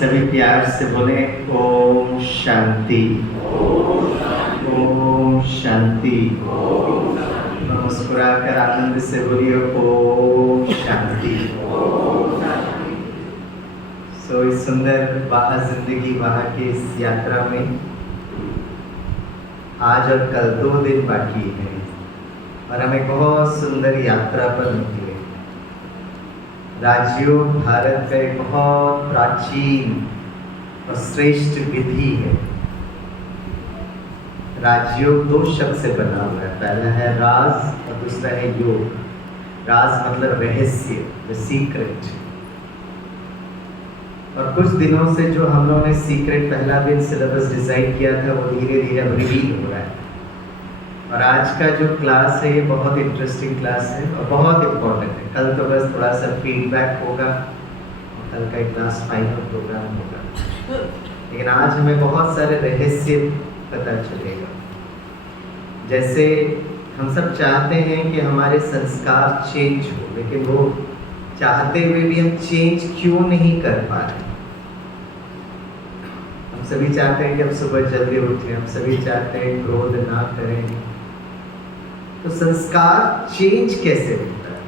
सभी प्यार से बोले ओम शांति। ओम शांति। मुस्कुराकर आनंद से बोलिए ओम शांति। सो इस सुंदर वहाँ जिंदगी वहाँ की इस यात्रा में आज और कल 2 दिन बाकी है और हमें बहुत सुंदर यात्रा पर निकले। राजयोग भारत का एक बहुत प्राचीन और श्रेष्ठ विधि है। राजयोग 2 शब्द से बना हुआ है, पहला है राज और दूसरा है योग। राज मतलब रहस्य, द सीक्रेट। और कुछ दिनों से जो हम लोगों ने सीक्रेट पहला दिन सिलेबस डिजाइन किया था वो धीरे धीरे अब रिवील हो रहा है। और आज का जो क्लास है ये बहुत इंटरेस्टिंग क्लास है और बहुत इम्पोर्टेंट है। कल तो बस थोड़ा सा फीडबैक होगा और कल का एक क्लास फाइनल प्रोग्राम होगा, लेकिन आज हमें बहुत सारे रहस्य पता चलेगा। जैसे हम सब चाहते हैं कि हमारे संस्कार चेंज हो, लेकिन वो चाहते हुए भी हम चेंज क्यों नहीं कर पा रहे। हम सभी चाहते हैं कि हम सुबह जल्दी उठें, हम सभी चाहते हैं क्रोध ना करें, तो संस्कार चेंज कैसे होता है,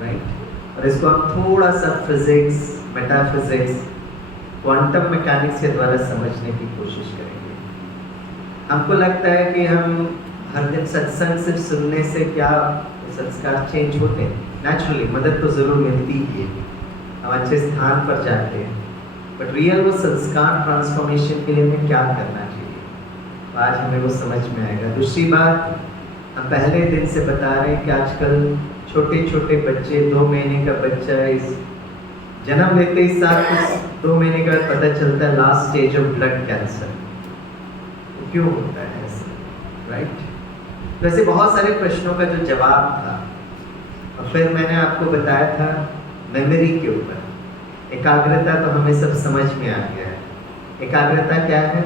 राइट? और इसको हम थोड़ा सा फिजिक्स, मेटाफिजिक्स, क्वांटम मैकेनिक्स के द्वारा समझने की कोशिश करेंगे। हमको लगता है कि हम हर दिन सत्संग सिर्फ सुनने से क्या संस्कार चेंज होते हैं। नेचुरली मदद तो जरूर मिलती ही है, हम अच्छे स्थान पर जाते हैं, बट रियल वो संस्कार ट्रांसफॉर्मेशन के लिए हमें क्या करना चाहिए, तो आज हमें वो समझ में आएगा। दूसरी बात, हम पहले दिन से बता रहे हैं कि आजकल छोटे छोटे बच्चे, 2 महीने का बच्चा इस जन्म लेते ही साथ कुछ 2 महीने का पता चलता है last stage of blood cancer. तो क्यों होता है ऐसा, राइट? वैसे बहुत सारे प्रश्नों का जो जवाब था, और फिर मैंने आपको बताया था मेमोरी के ऊपर। एकाग्रता तो हमें सब समझ में आ गया है। एकाग्रता क्या है?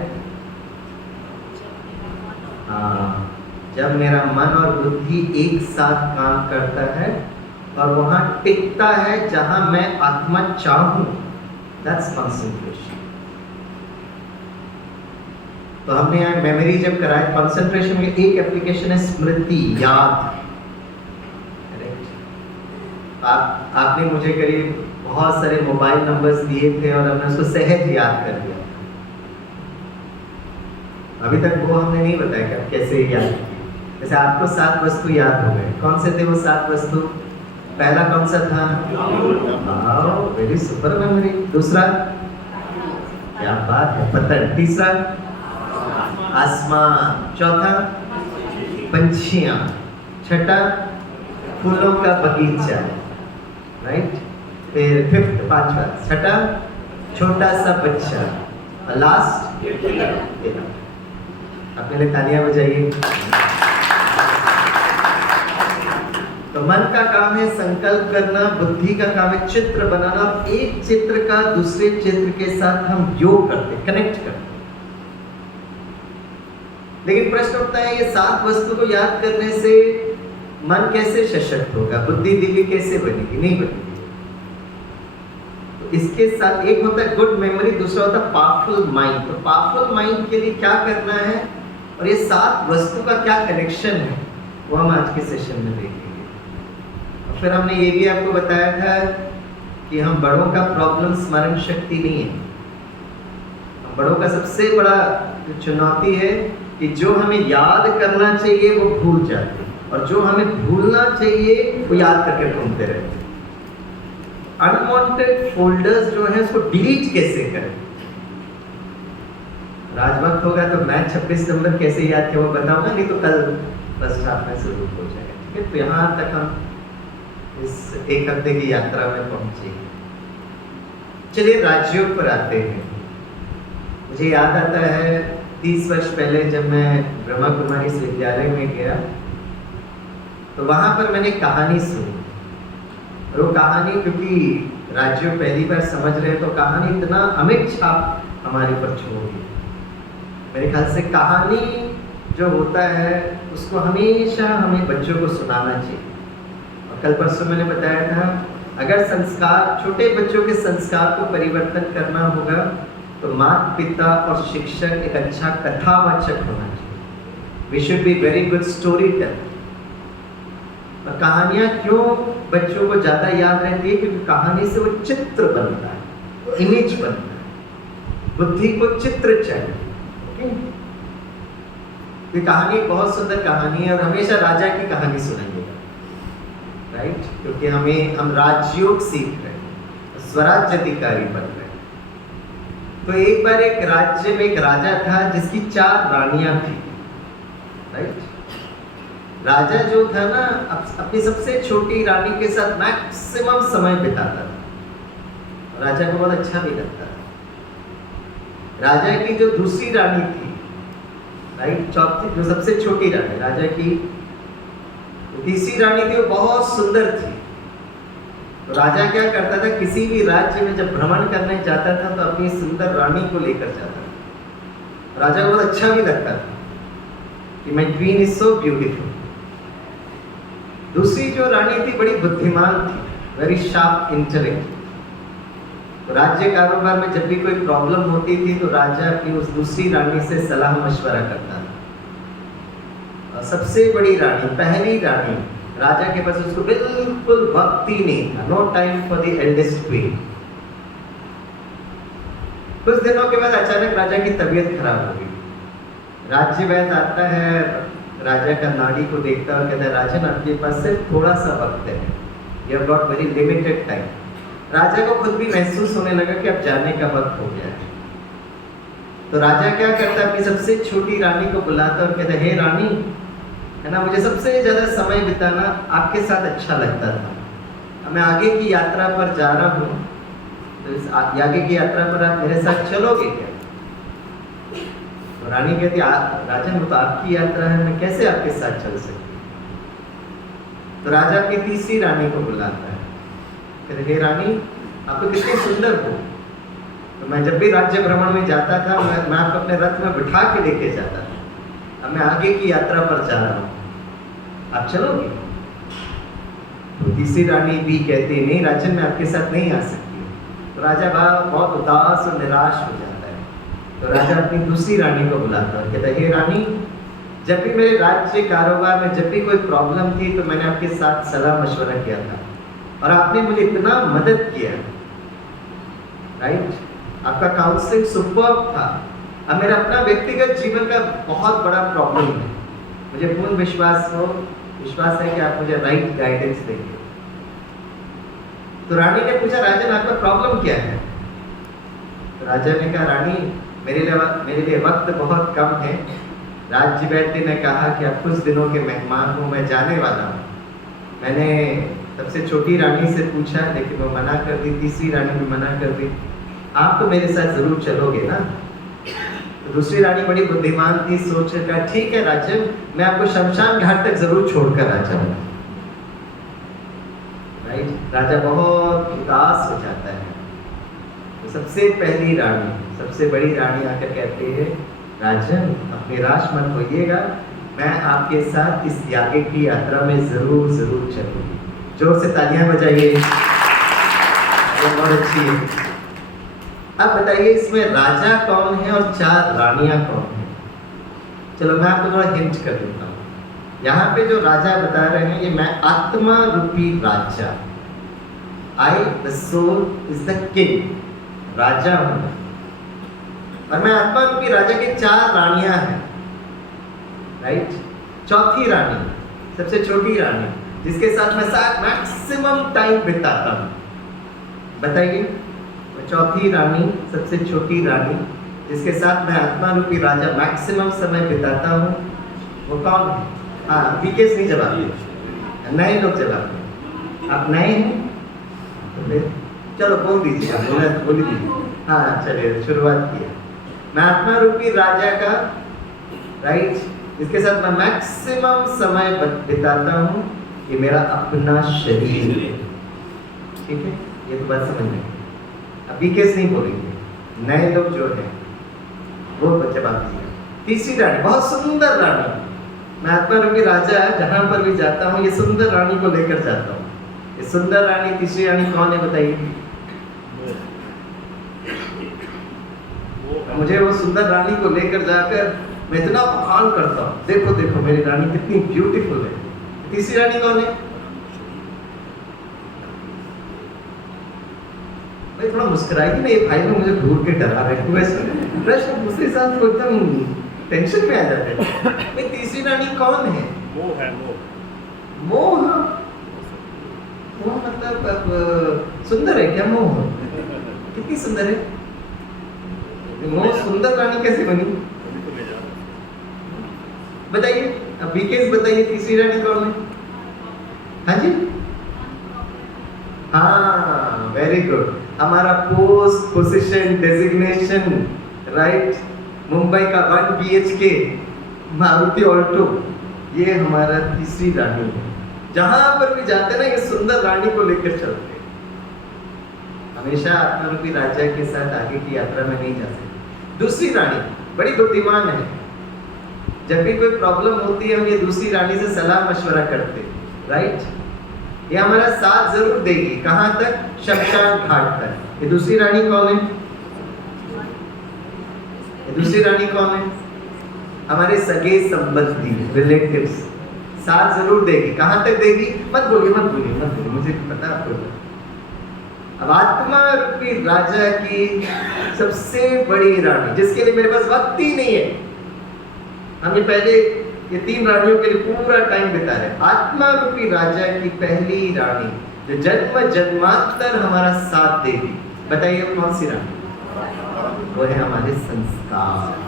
हाँ, जब मेरा मन और बुद्धि एक साथ काम करता है और वहां टिकता है जहां मैं आत्मा चाहूं, दैट्स कंसंट्रेशन। तो हमने यहाँ मेमोरी जब कराया, कंसंट्रेशन में एक एप्लीकेशन है स्मृति, याद। आपने मुझे करीब बहुत सारे मोबाइल नंबर्स दिए थे और हमने उसको सहज याद कर दिया। अभी तक वो हमने नहीं बताया कि आप कैसे याद किए। जैसे आपको 7 वस्तु याद हो गए, कौन से थे वो 7 वस्तु? पहला कौन सा था? Very super memory. दूसरा, क्या बात है, पतंग। तीसरा, आसमान। चौथा, पंछियां। छठा, फूलों का बगीचा, राइट? फिर 5वां, छठा, छोटा सा बच्चा, और लास्ट अपने लिए तालियां बजाइए। तो मन का काम है संकल्प करना, बुद्धि का काम है चित्र बनाना, और एक चित्र का दूसरे चित्र के साथ हम योग करते, कनेक्ट करते। लेकिन प्रश्न उठता है, ये 7 वस्तु को याद करने से मन कैसे सशक्त होगा, बुद्धि दिव्य कैसे बनेगी? नहीं बनेगी। तो इसके साथ एक होता है गुड मेमोरी, दूसरा होता है पावरफुल माइंड। तो पावरफुल माइंड के लिए क्या करना है और ये 7 वस्तु का क्या कनेक्शन है, वो हम आज के सेशन में देखेंगे। और फिर हमने ये भी आपको बताया था कि हम बड़ों का प्रॉब्लम स्मरण शक्ति नहीं है। बड़ों का सबसे बड़ा चुनौती है कि जो हमें याद करना चाहिए वो भूल जाते हैं, और जो हमें भूलना चाहिए वो याद करके घूमते रहते हैं। अनवांटेड फोल्डर्स जो है उसको डिलीट कैसे करें? आज वक्त होगा तो मैं 26 नंबर कैसे याद किया वो बताऊंगा, नहीं तो कल फर्स्ट हाफ में जरूर हो जाएगा, ठीक है? तो यहाँ तक हम इस 1 हफ्ते की यात्रा में पहुंचेंगे। चलिए राजयोग पर आते हैं। मुझे याद आता है 30 वर्ष पहले जब मैं ब्रह्मा कुमारी विद्यालय में गया, तो वहां पर मैंने कहानी सुनी। और वो कहानी, क्योंकि राजयोग पहली बार समझ रहे हैं, तो कहानी इतना अमिट छाप हमारे ऊपर छोड़ी। मेरे ख्याल से कहानी जो होता है उसको हमेशा हमें बच्चों को सुनाना चाहिए। और कल परसों मैंने बताया था अगर संस्कार, छोटे बच्चों के संस्कार को परिवर्तन करना होगा तो माता पिता और शिक्षक एक अच्छा कथावाचक होना चाहिए। We should be very good story teller. और कहानियाँ क्यों बच्चों को ज़्यादा याद रहती है? क्योंकि कहानी से वो चित्र बनता है, इमेज बनता है। बुद्धि को चित्र चाहिए। ये कहानी बहुत सुंदर कहानी है और हमेशा राजा की कहानी सुनाइएगा, राइट? क्योंकि हम राजयोग सीख रहे हैं, स्वराज्य अधिकारी बन रहे हैं। तो एक बार एक राज्य में एक राजा था जिसकी 4 रानियां थी, राइट? राजा जो था ना, अपनी सबसे छोटी रानी के साथ मैक्सिमम समय बिताता था। राजा को बहुत अच्छा भी लगता था। राजा की जो दूसरी रानी थी, राइट, चौथी, जो सबसे छोटी रानी, राजा की तीसरी रानी थी, वो बहुत सुंदर थी। तो राजा क्या करता था, किसी भी राज्य में जब भ्रमण करने जाता था तो अपनी सुंदर रानी को लेकर जाता था। राजा को बहुत अच्छा भी लगता था कि my queen is so beautiful. दूसरी जो रानी थी बड़ी बुद्धिमान थी, वेरी शार्प इंटेलेक्ट। तो राज्य कारोबार में जब भी कोई प्रॉब्लम होती थी तो राजा अपनी उस दूसरी रानी से सलाह मशवरा करता था। और सबसे बड़ी रानी, पहली रानी, राजा के पास उसको बिल्कुल वक्त ही नहीं था, no time for the eldest queen. कुछ दिनों के बाद अचानक राजा की तबीयत खराब हो गई। राज्य वैद्य आता है, राजा का नाड़ी को देखता है और कहता है, राजन आपके पास सिर्फ थोड़ा सा वक्त है, you have got very limited time. राजा को खुद भी महसूस होने लगा कि अब जाने का वक्त हो गया है। तो राजा क्या करता है, अपनी सबसे छोटी रानी को बुलाता और कहता है, हे रानी, है ना, मुझे सबसे ज़्यादा समय बिताना आपके साथ अच्छा लगता था। अब मैं आगे की यात्रा पर जा रहा हूँ, तो इस आगे की यात्रा पर आप मेरे साथ चलोगे क्या? तो रानी कहती, राजन, वो तो आपकी यात्रा है, मैं कैसे आपके साथ चल सकती? तो राजा अपनी तीसरी रानी को बुलाता है, कहते, हे रानी, आप तो कितनी सुंदर हो। तो मैं जब भी राज्य भ्रमण में जाता था, मैं आपको अपने रथ में बिठा के लेके जाता था। अब मैं आगे की यात्रा पर जा रहा हूँ, आप चलोगे? तो तीसरी रानी भी कहती, नहीं राजन, मैं आपके साथ नहीं आ सकती। तो राजा बहुत उदास और निराश हो जाता है। तो राजा अपनी दूसरी रानी को बुलाता है, कहता है, हे रानी, जब भी मेरे राज्य कारोबार में जब भी कोई प्रॉब्लम थी तो मैंने आपके साथ सलाह मशवरा किया था और आपने मुझे इतना मदद किया, राइट? आपका काउंसलिंग सुपर्ब था। अब मेरा अपना व्यक्तिगत जीवन का बहुत बड़ा प्रॉब्लम है, मुझे पूर्ण विश्वास है कि आप मुझे राइट गाइडेंस देंगे। तो रानी ने पूछा, राजन, आपका प्रॉब्लम क्या है? तो राजा ने कहा, रानी, मेरे लिए वक्त बहुत कम है। राज्य वैद्य ने कहा कि आप कुछ दिनों के मेहमान हो, मैं जाने वाला हूँ। मैंने सबसे छोटी रानी से पूछा, लेकिन वो मना कर दी, तीसरी रानी भी मना कर दी। आप तो मेरे साथ जरूर चलोगे ना? तो दूसरी रानी बड़ी बुद्धिमान थी, सोच कर, ठीक है राजन, मैं आपको शमशान घाट तक जरूर छोड़कर आ जाऊंगा। राइट? राजा बहुत उदास हो जाता है। तो सबसे पहली रानी, सबसे बड़ी रानी आकर कहती है, राजन, आप निराश मत होइएगा, मैं आपके साथ इस आगे की यात्रा में जरूर चलूंगी। जोर से तालियां बजाइए, बहुत अच्छी है। अब बताइए, इसमें राजा कौन है और 4 रानियां कौन है? चलो मैं आपको थोड़ा हिंट कर देता हूँ। यहाँ पे जो राजा बता रहे हैं, ये मैं आत्मा रूपी राजा, I the soul is the king, राजा हूँ। और मैं आत्मा रूपी राजा की 4 रानियां हैं, राइट? चौथी रानी, सबसे छोटी रानी, जिसके साथ मैं मैक्सिमम टाइम बिताता हूँ, बताइए। चौथी रानी, सबसे छोटी रानी, जिसके साथ मैं आत्मा रूपी राजा मैक्सिमम समय बिताता हूँ, वो कौन है? हाँ, बीकेस नहीं जवाब दिए, नए लोग जवाब दें। आप नए हैं तो फिर चलो बोल दीजिए, बोल दीजिए। हाँ, चलिए शुरुआत किया। मैं आत्मा रूपी राजा का, राइट, जिसके साथ मैं मैक्सिमम समय बिताता हूँ, ये मेरा अपना शरीर है। ठीक है, ये तो बात समझ में। अभी केस नहीं बोलेंगे, नए लोग जो हैं वो जवाब दीजिए। तीसरी रानी, बहुत सुंदर रानी, मैं आत्मा रूपी राजा जहाँ पर भी जाता हूँ ये सुंदर रानी को लेकर जाता हूँ। ये सुंदर रानी, तीसरी रानी कौन है बताइए? मुझे वो सुंदर रानी को लेकर जाकर मैं इतना बखान करता हूँ, देखो देखो मेरी रानी कितनी ब्यूटीफुल है। तीसरी रानी कौन है? भाई थोड़ा मुस्कुराइए ना, ये भाई लोग मुझे घूर के डरा रहे हैं। वैसे प्रश्न दूसरे साथ को एकदम टेंशन में आ जाते हैं। भाई तीसरी रानी कौन है? मोह है, मोह। मोह? मोह मतलब अब सुंदर है क्या मोह? कितनी सुंदर है? मोह सुंदर रानी कैसे बनी? बताइए, अब बीकेस बताइए तीसरी रानी कौन है? हाँ जी, हाँ वेरी गुड, हमारा post position designation right, Mumbai का 1 BHK मारुति ऑल्टो, ये हमारा तीसरी रानी है। जहां पर भी जाते ना ये सुंदर रानी को लेकर चलते हैं। हमेशा आत्मारूपी राजा के साथ आगे की यात्रा में नहीं जा सकते। दूसरी रानी बड़ी बुद्धिमान है, जब भी कोई प्रॉब्लम होती है हम ये दूसरी रानी से सलाह मशवरा करते हैं राइट। ये हमारा साथ जरूर देगी, कहां तक? शमशान घाट तक। ये दूसरी रानी कौन है? ये दूसरी रानी कौन है? हमारे सगे संबंधी रिलेटिव्स, साथ जरूर देगी। कहां तक देगी? मत बोलिए मत बोलिए मत बोलिए, मुझे पता आपको। अब आत्मा रूपी राजा की सबसे बड़ी रानी, जिसके लिए मेरे पास वक्त ही नहीं है, हमने पहले ये 3 रानियों के लिए पूरा टाइम बिता रहे। आत्मा रूपी राजा की पहली रानी जो जन्म जन्मांतर हमारा साथ देगी, बताइए कौन सी रानी? वो है हमारे संस्कार।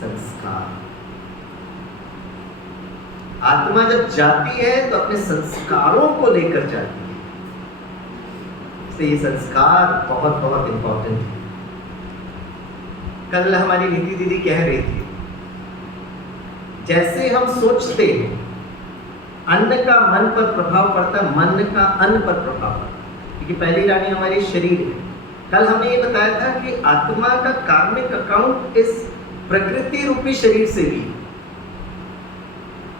संस्कार, आत्मा जब जाती है तो अपने संस्कारों को लेकर जाती है, इसलिए ये संस्कार बहुत बहुत इंपॉर्टेंट है। कल हमारी नीति दीदी कह रही थी, जैसे हम सोचते हैं अन्न का मन पर प्रभाव पड़ता है, मन का अन्न पर प्रभाव पड़ता है, क्योंकि पहली रानी हमारी शरीर है। कल हमने ये बताया था कि आत्मा का कार्मिक अकाउंट इस प्रकृति रूपी शरीर से भी,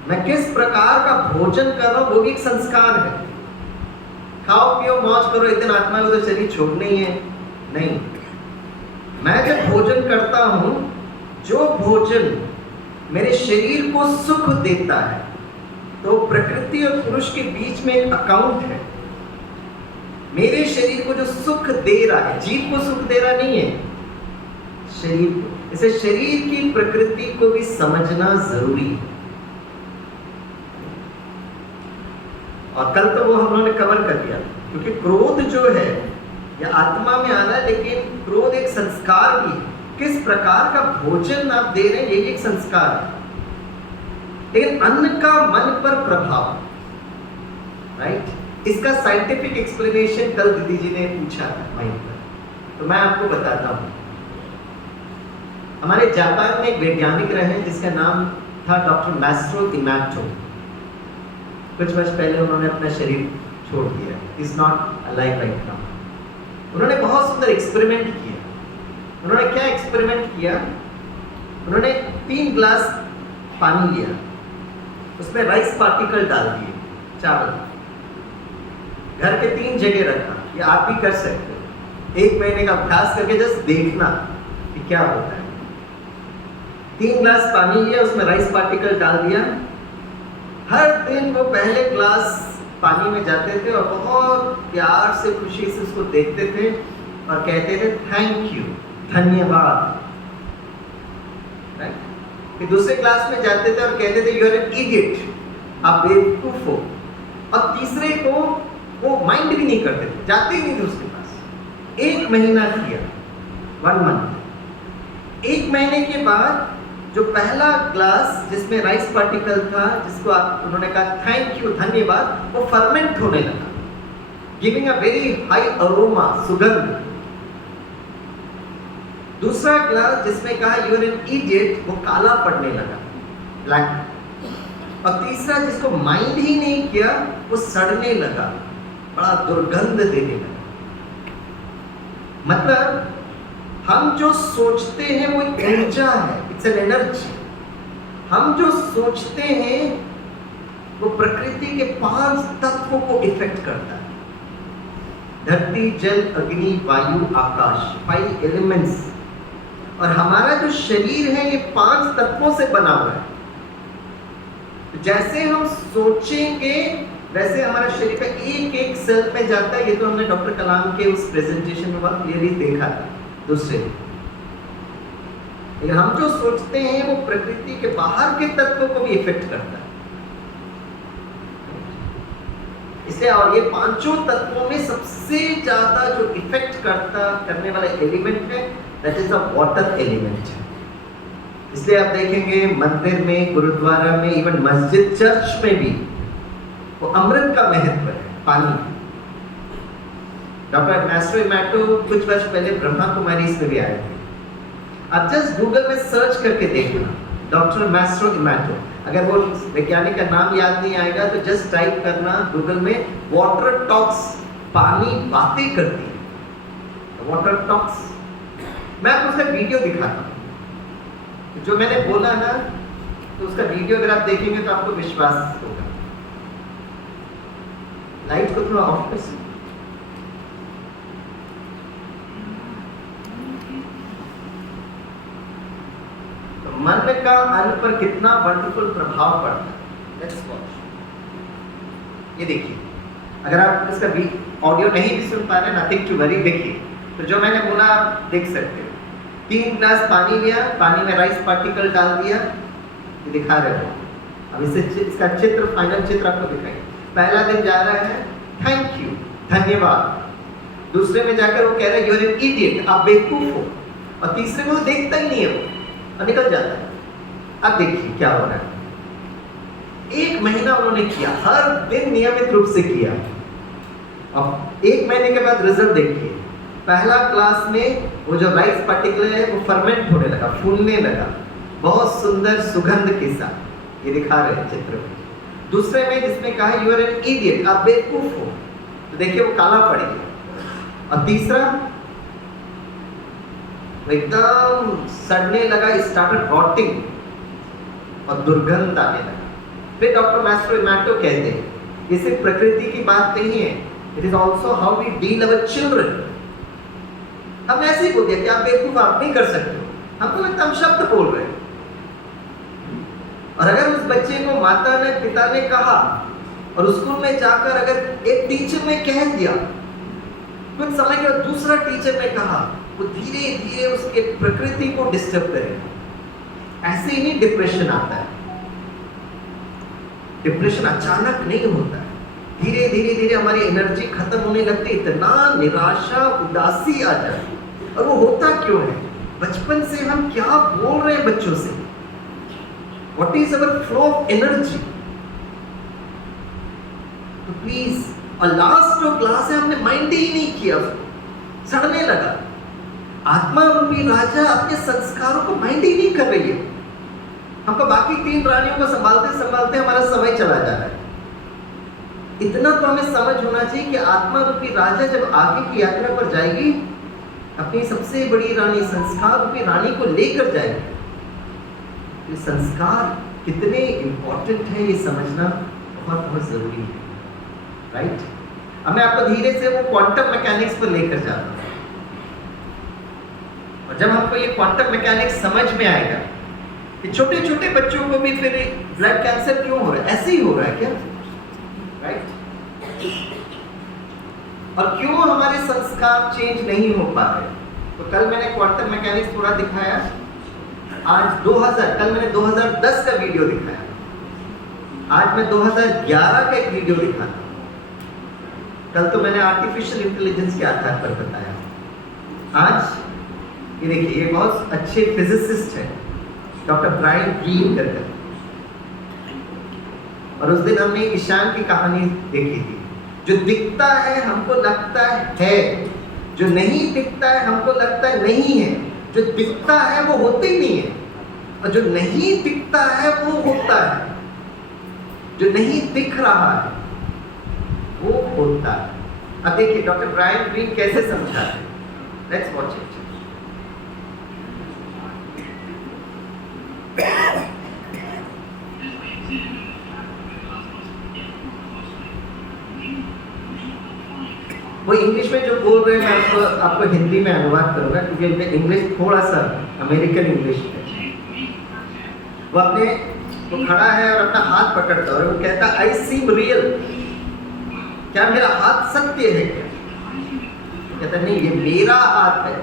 मैं किस प्रकार का भोजन कर रहा हूं वो भी एक संस्कार है। खाओ पियो मौज करो, एक दिन आत्मा को तो शरीर छोड़ना ही है, नहीं। मैं जब भोजन करता हूं, जो भोजन मेरे शरीर को सुख देता है, तो प्रकृति और पुरुष के बीच में एक अकाउंट है। मेरे शरीर को जो सुख दे रहा है, जीव को सुख दे रहा नहीं है, शरीर को। इसे शरीर की प्रकृति को भी समझना जरूरी है। और कल तो वो हम लोगों ने कवर कर दिया, क्योंकि क्रोध जो है यह आत्मा में आ रहा है, लेकिन क्रोध एक संस्कार भी है। किस प्रकार का भोजन आप दे रहे हैं, ये एक संस्कार है। लेकिन अन्न का मन पर प्रभाव, राइट, इसका साइंटिफिक एक्सप्लेनेशन कल दीदी जी ने पूछा था वहीं पर, तो मैं आपको बताता हूं। हमारे जापान में एक वैज्ञानिक रहे जिसका नाम था डॉक्टर मैस्ट्रो इमोटो। कुछ वर्ष पहले उन्होंने अपना शरीर छोड़ दिया, is not alive right now. उन्होंने बहुत सुंदर एक्सपेरिमेंट किया। उन्होंने क्या एक्सपेरिमेंट किया? उन्होंने 3 ग्लास पानी लिया, उसमें राइस पार्टिकल डाल दिए, चावल, घर के 3 जगह रखा। ये आप भी कर सकते हो, 1 महीने का अभ्यास करके जस्ट देखना कि क्या होता है। 3 ग्लास पानी लिया, उसमें राइस पार्टिकल डाल दिया। हर दिन वो पहले ग्लास पानी में जाते थे और बहुत प्यार से खुशी से उसको देखते थे और कहते थे थैंक यू, धन्यवाद। फिर दूसरे क्लास में जाते थे और कहते थे यू आर एन इडियट, आप बेवकूफ हो। और तीसरे को वो माइंड भी नहीं करते थे, जाते ही नहीं थे उसके पास। 1 महीना किया, 1 मंथ। 1 महीने के बाद जो पहला ग्लास जिसमें राइस पार्टिकल था, जिसको आप उन्होंने कहा थैंक यू, धन्यवाद, वो फर्मेंट होने लगा, giving a very high aroma, सुगंध। दूसरा ग्लास जिसमें कहा यू आर एन इडियट, वो काला पड़ने लगा, ब्लैक। और तीसरा जिसको माइंड ही नहीं किया, वो सड़ने लगा, बड़ा दुर्गंध देने लगा। मतलब हम जो सोचते हैं वो एक ऊर्जा है, इट्स एन एनर्जी। हम जो सोचते हैं वो प्रकृति के 5 तत्वों को इफेक्ट करता है। धरती, जल, अग्नि, वायु, आकाश, 5 एलिमेंट्स। और हमारा जो शरीर है ये 5 तत्वों से बना हुआ है। जैसे हम सोचेंगे वैसे हमारा शरीर का एक एक सेल में जाता है। ये तो हमने डॉक्टर कलाम के उस प्रेजेंटेशन में बहुत क्लियरली देखा था दूसरे। लेकिन हम जो सोचते हैं वो प्रकृति के बाहर के तत्वों को भी इफेक्ट करता है। इसलिए और ये 5 तत्वों में सबसे ज्यादा जो इफेक्ट करने वाला एलिमेंट है that is the water element. इसलिए आप देखेंगे मंदिर में, गुरुद्वारा में, इवन मस्जिद, चर्च में भी वो अमृत का महत्व है, पानी। डॉक्टर मैस्ट्रो इमैटो कुछ वर्ष पहले ब्रह्मा कुमारी में भी आए थे। आप जस्ट गूगल में सर्च करके देखना डॉक्टर मैस्ट्रो इमैटो। अगर वो वैज्ञानिक का नाम याद नहीं आएगा तो जस्ट टाइप करना गूगल में वाटर टॉक्स, पानी बातें करती है, वाटर टॉक्स। मैं आपको उसका वीडियो दिखाता हूँ। जो मैंने बोला ना तो उसका वीडियो अगर आप देखेंगे तो आपको विश्वास होगा। लाइट को थोड़ा ऑफ कर सकते। तो मन का अन्न पर कितना वंडरफुल प्रभाव पड़ता है। Let's watch. ये देखिए, अगर आप इसका ऑडियो नहीं भी सुन पा रहे, नथिंग टू वरी। देखिए तो जो मैंने बोला आप देख सकते हो। 3 ग्लास पानी लिया, पानी में राइस पार्टिकल डाल दिया, ये दिखा रहे हो। अब इसका चित्र, फाइनल चित्र आपको दिखाएंगे। पहला दिन जा रहा है, थैंक यू, धन्यवाद। दूसरे में जाकर वो कह रहे हैं यू आर एन इडियट, आप बेवकूफ हो। और तीसरे में वो देखता ही नहीं है वो और निकल जाता है। अब देखिए क्या हो रहा है। 1 महीना उन्होंने किया, हर दिन नियमित रूप से किया। अब 1 महीने के बाद रिजल्ट देखिए। पहला क्लास में वो जो राइस पार्टिकल है वो फर्मेंट होने लगा, फूलने लगा, बहुत सुंदर सुगंध के साथ। ये दिखा रहे हैं चित्र में। दूसरे में जिसमें कहा यू आर एन इडियट, आप बेवकूफ हो, तो देखिए वो काला पड़ गया। और तीसरा वो एकदम सड़ने लगा, स्टार्टेड रॉटिंग और दुर्गंध आने लगा। फिर डॉक्टर मैस्ट्रो इमैटो कहते हैं ये सिर्फ प्रकृति की बात नहीं है, it is also how we deal our children. हम ऐसे ही बोल दिया कि आप बेवकूफ, आप नहीं कर सकते हो। हमको लगता है हम शब्द बोल रहे हैं। और अगर उस बच्चे को माता ने, पिता ने कहा और स्कूल में जाकर अगर एक टीचर ने कह दिया, कुछ समय के बाद दूसरा टीचर ने कहा, वो धीरे धीरे उसके प्रकृति को डिस्टर्ब करेगा। ऐसे ही डिप्रेशन आता है। डिप्रेशन अचानक नहीं होता है, धीरे धीरे धीरे हमारी एनर्जी खत्म होने लगती, इतना निराशा, उदासी आ जाती। और वो होता क्यों है? बचपन से हम क्या बोल रहे हैं बच्चों से, what is our flow of energy. तो प्लीज, और लास्ट जो क्लास है हमने माइंड ही नहीं किया, उसको सड़ने लगा। आत्मा रूपी राजा अपने संस्कारों को माइंड ही नहीं कर रही है। हमको बाकी 3 रानियों को संभालते संभालते हमारा समय चला जा रहा है। इतना तो हमें समझ होना चाहिए कि आत्मा रूपी राजा जब आगे की यात्रा पर जाएगी, अपनी सबसे बड़ी रानी, संस्कार रूपी रानी को लेकर जाएगी। ये संस्कार कितने इंपॉर्टेंट है ये समझना बहुत बहुत जरूरी है, राइट। अब मैं आपको धीरे से वो क्वांटम मैकेनिक्स पर लेकर जाता हूँ। और जब हमको ये क्वांटम मैकेनिक्स समझ में आएगा कि छोटे छोटे बच्चों को भी फिर ब्लड कैंसर क्यों हो रहा है, ऐसे ही हो रहा है क्या, राइट। और क्यों हमारे संस्कार चेंज नहीं हो पा रहे। तो कल मैंने क्वांटम मैकेनिक्स थोड़ा दिखाया, आज 2000, कल मैंने 2010 का वीडियो दिखाया, आज मैं 2011 का एक वीडियो दिखाता हूँ। कल तो मैंने आर्टिफिशियल इंटेलिजेंस के आधार पर बताया। आज ये देखिए, ये बहुत अच्छे फिजिसिस्ट है डॉक्टर ब्रायन ग्रीन करके। और उस दिन हमने ईशान की कहानी देखी थी। जो दिखता है हमको लगता है, जो नहीं दिखता है हमको लगता है नहीं है। जो दिखता है वो होते ही नहीं है, और जो नहीं दिखता है वो होता है। जो नहीं दिख रहा है वो होता है। अब देखिए डॉक्टर ब्रायन ग्रीन कैसे समझाते हैं, लेट्स वॉच इट। जो बोल रहे हैं मैं उसको आपको हिंदी में अनुवाद करूंगा, क्योंकि उनका इंग्लिश थोड़ा सा अमेरिकन इंग्लिश है। वो खड़ा है और अपना हाथ पकड़ता है और वो कहता आई सीम रियल, क्या मेरा हाथ सत्य है क्या? कहता नहीं, ये मेरा हाथ है,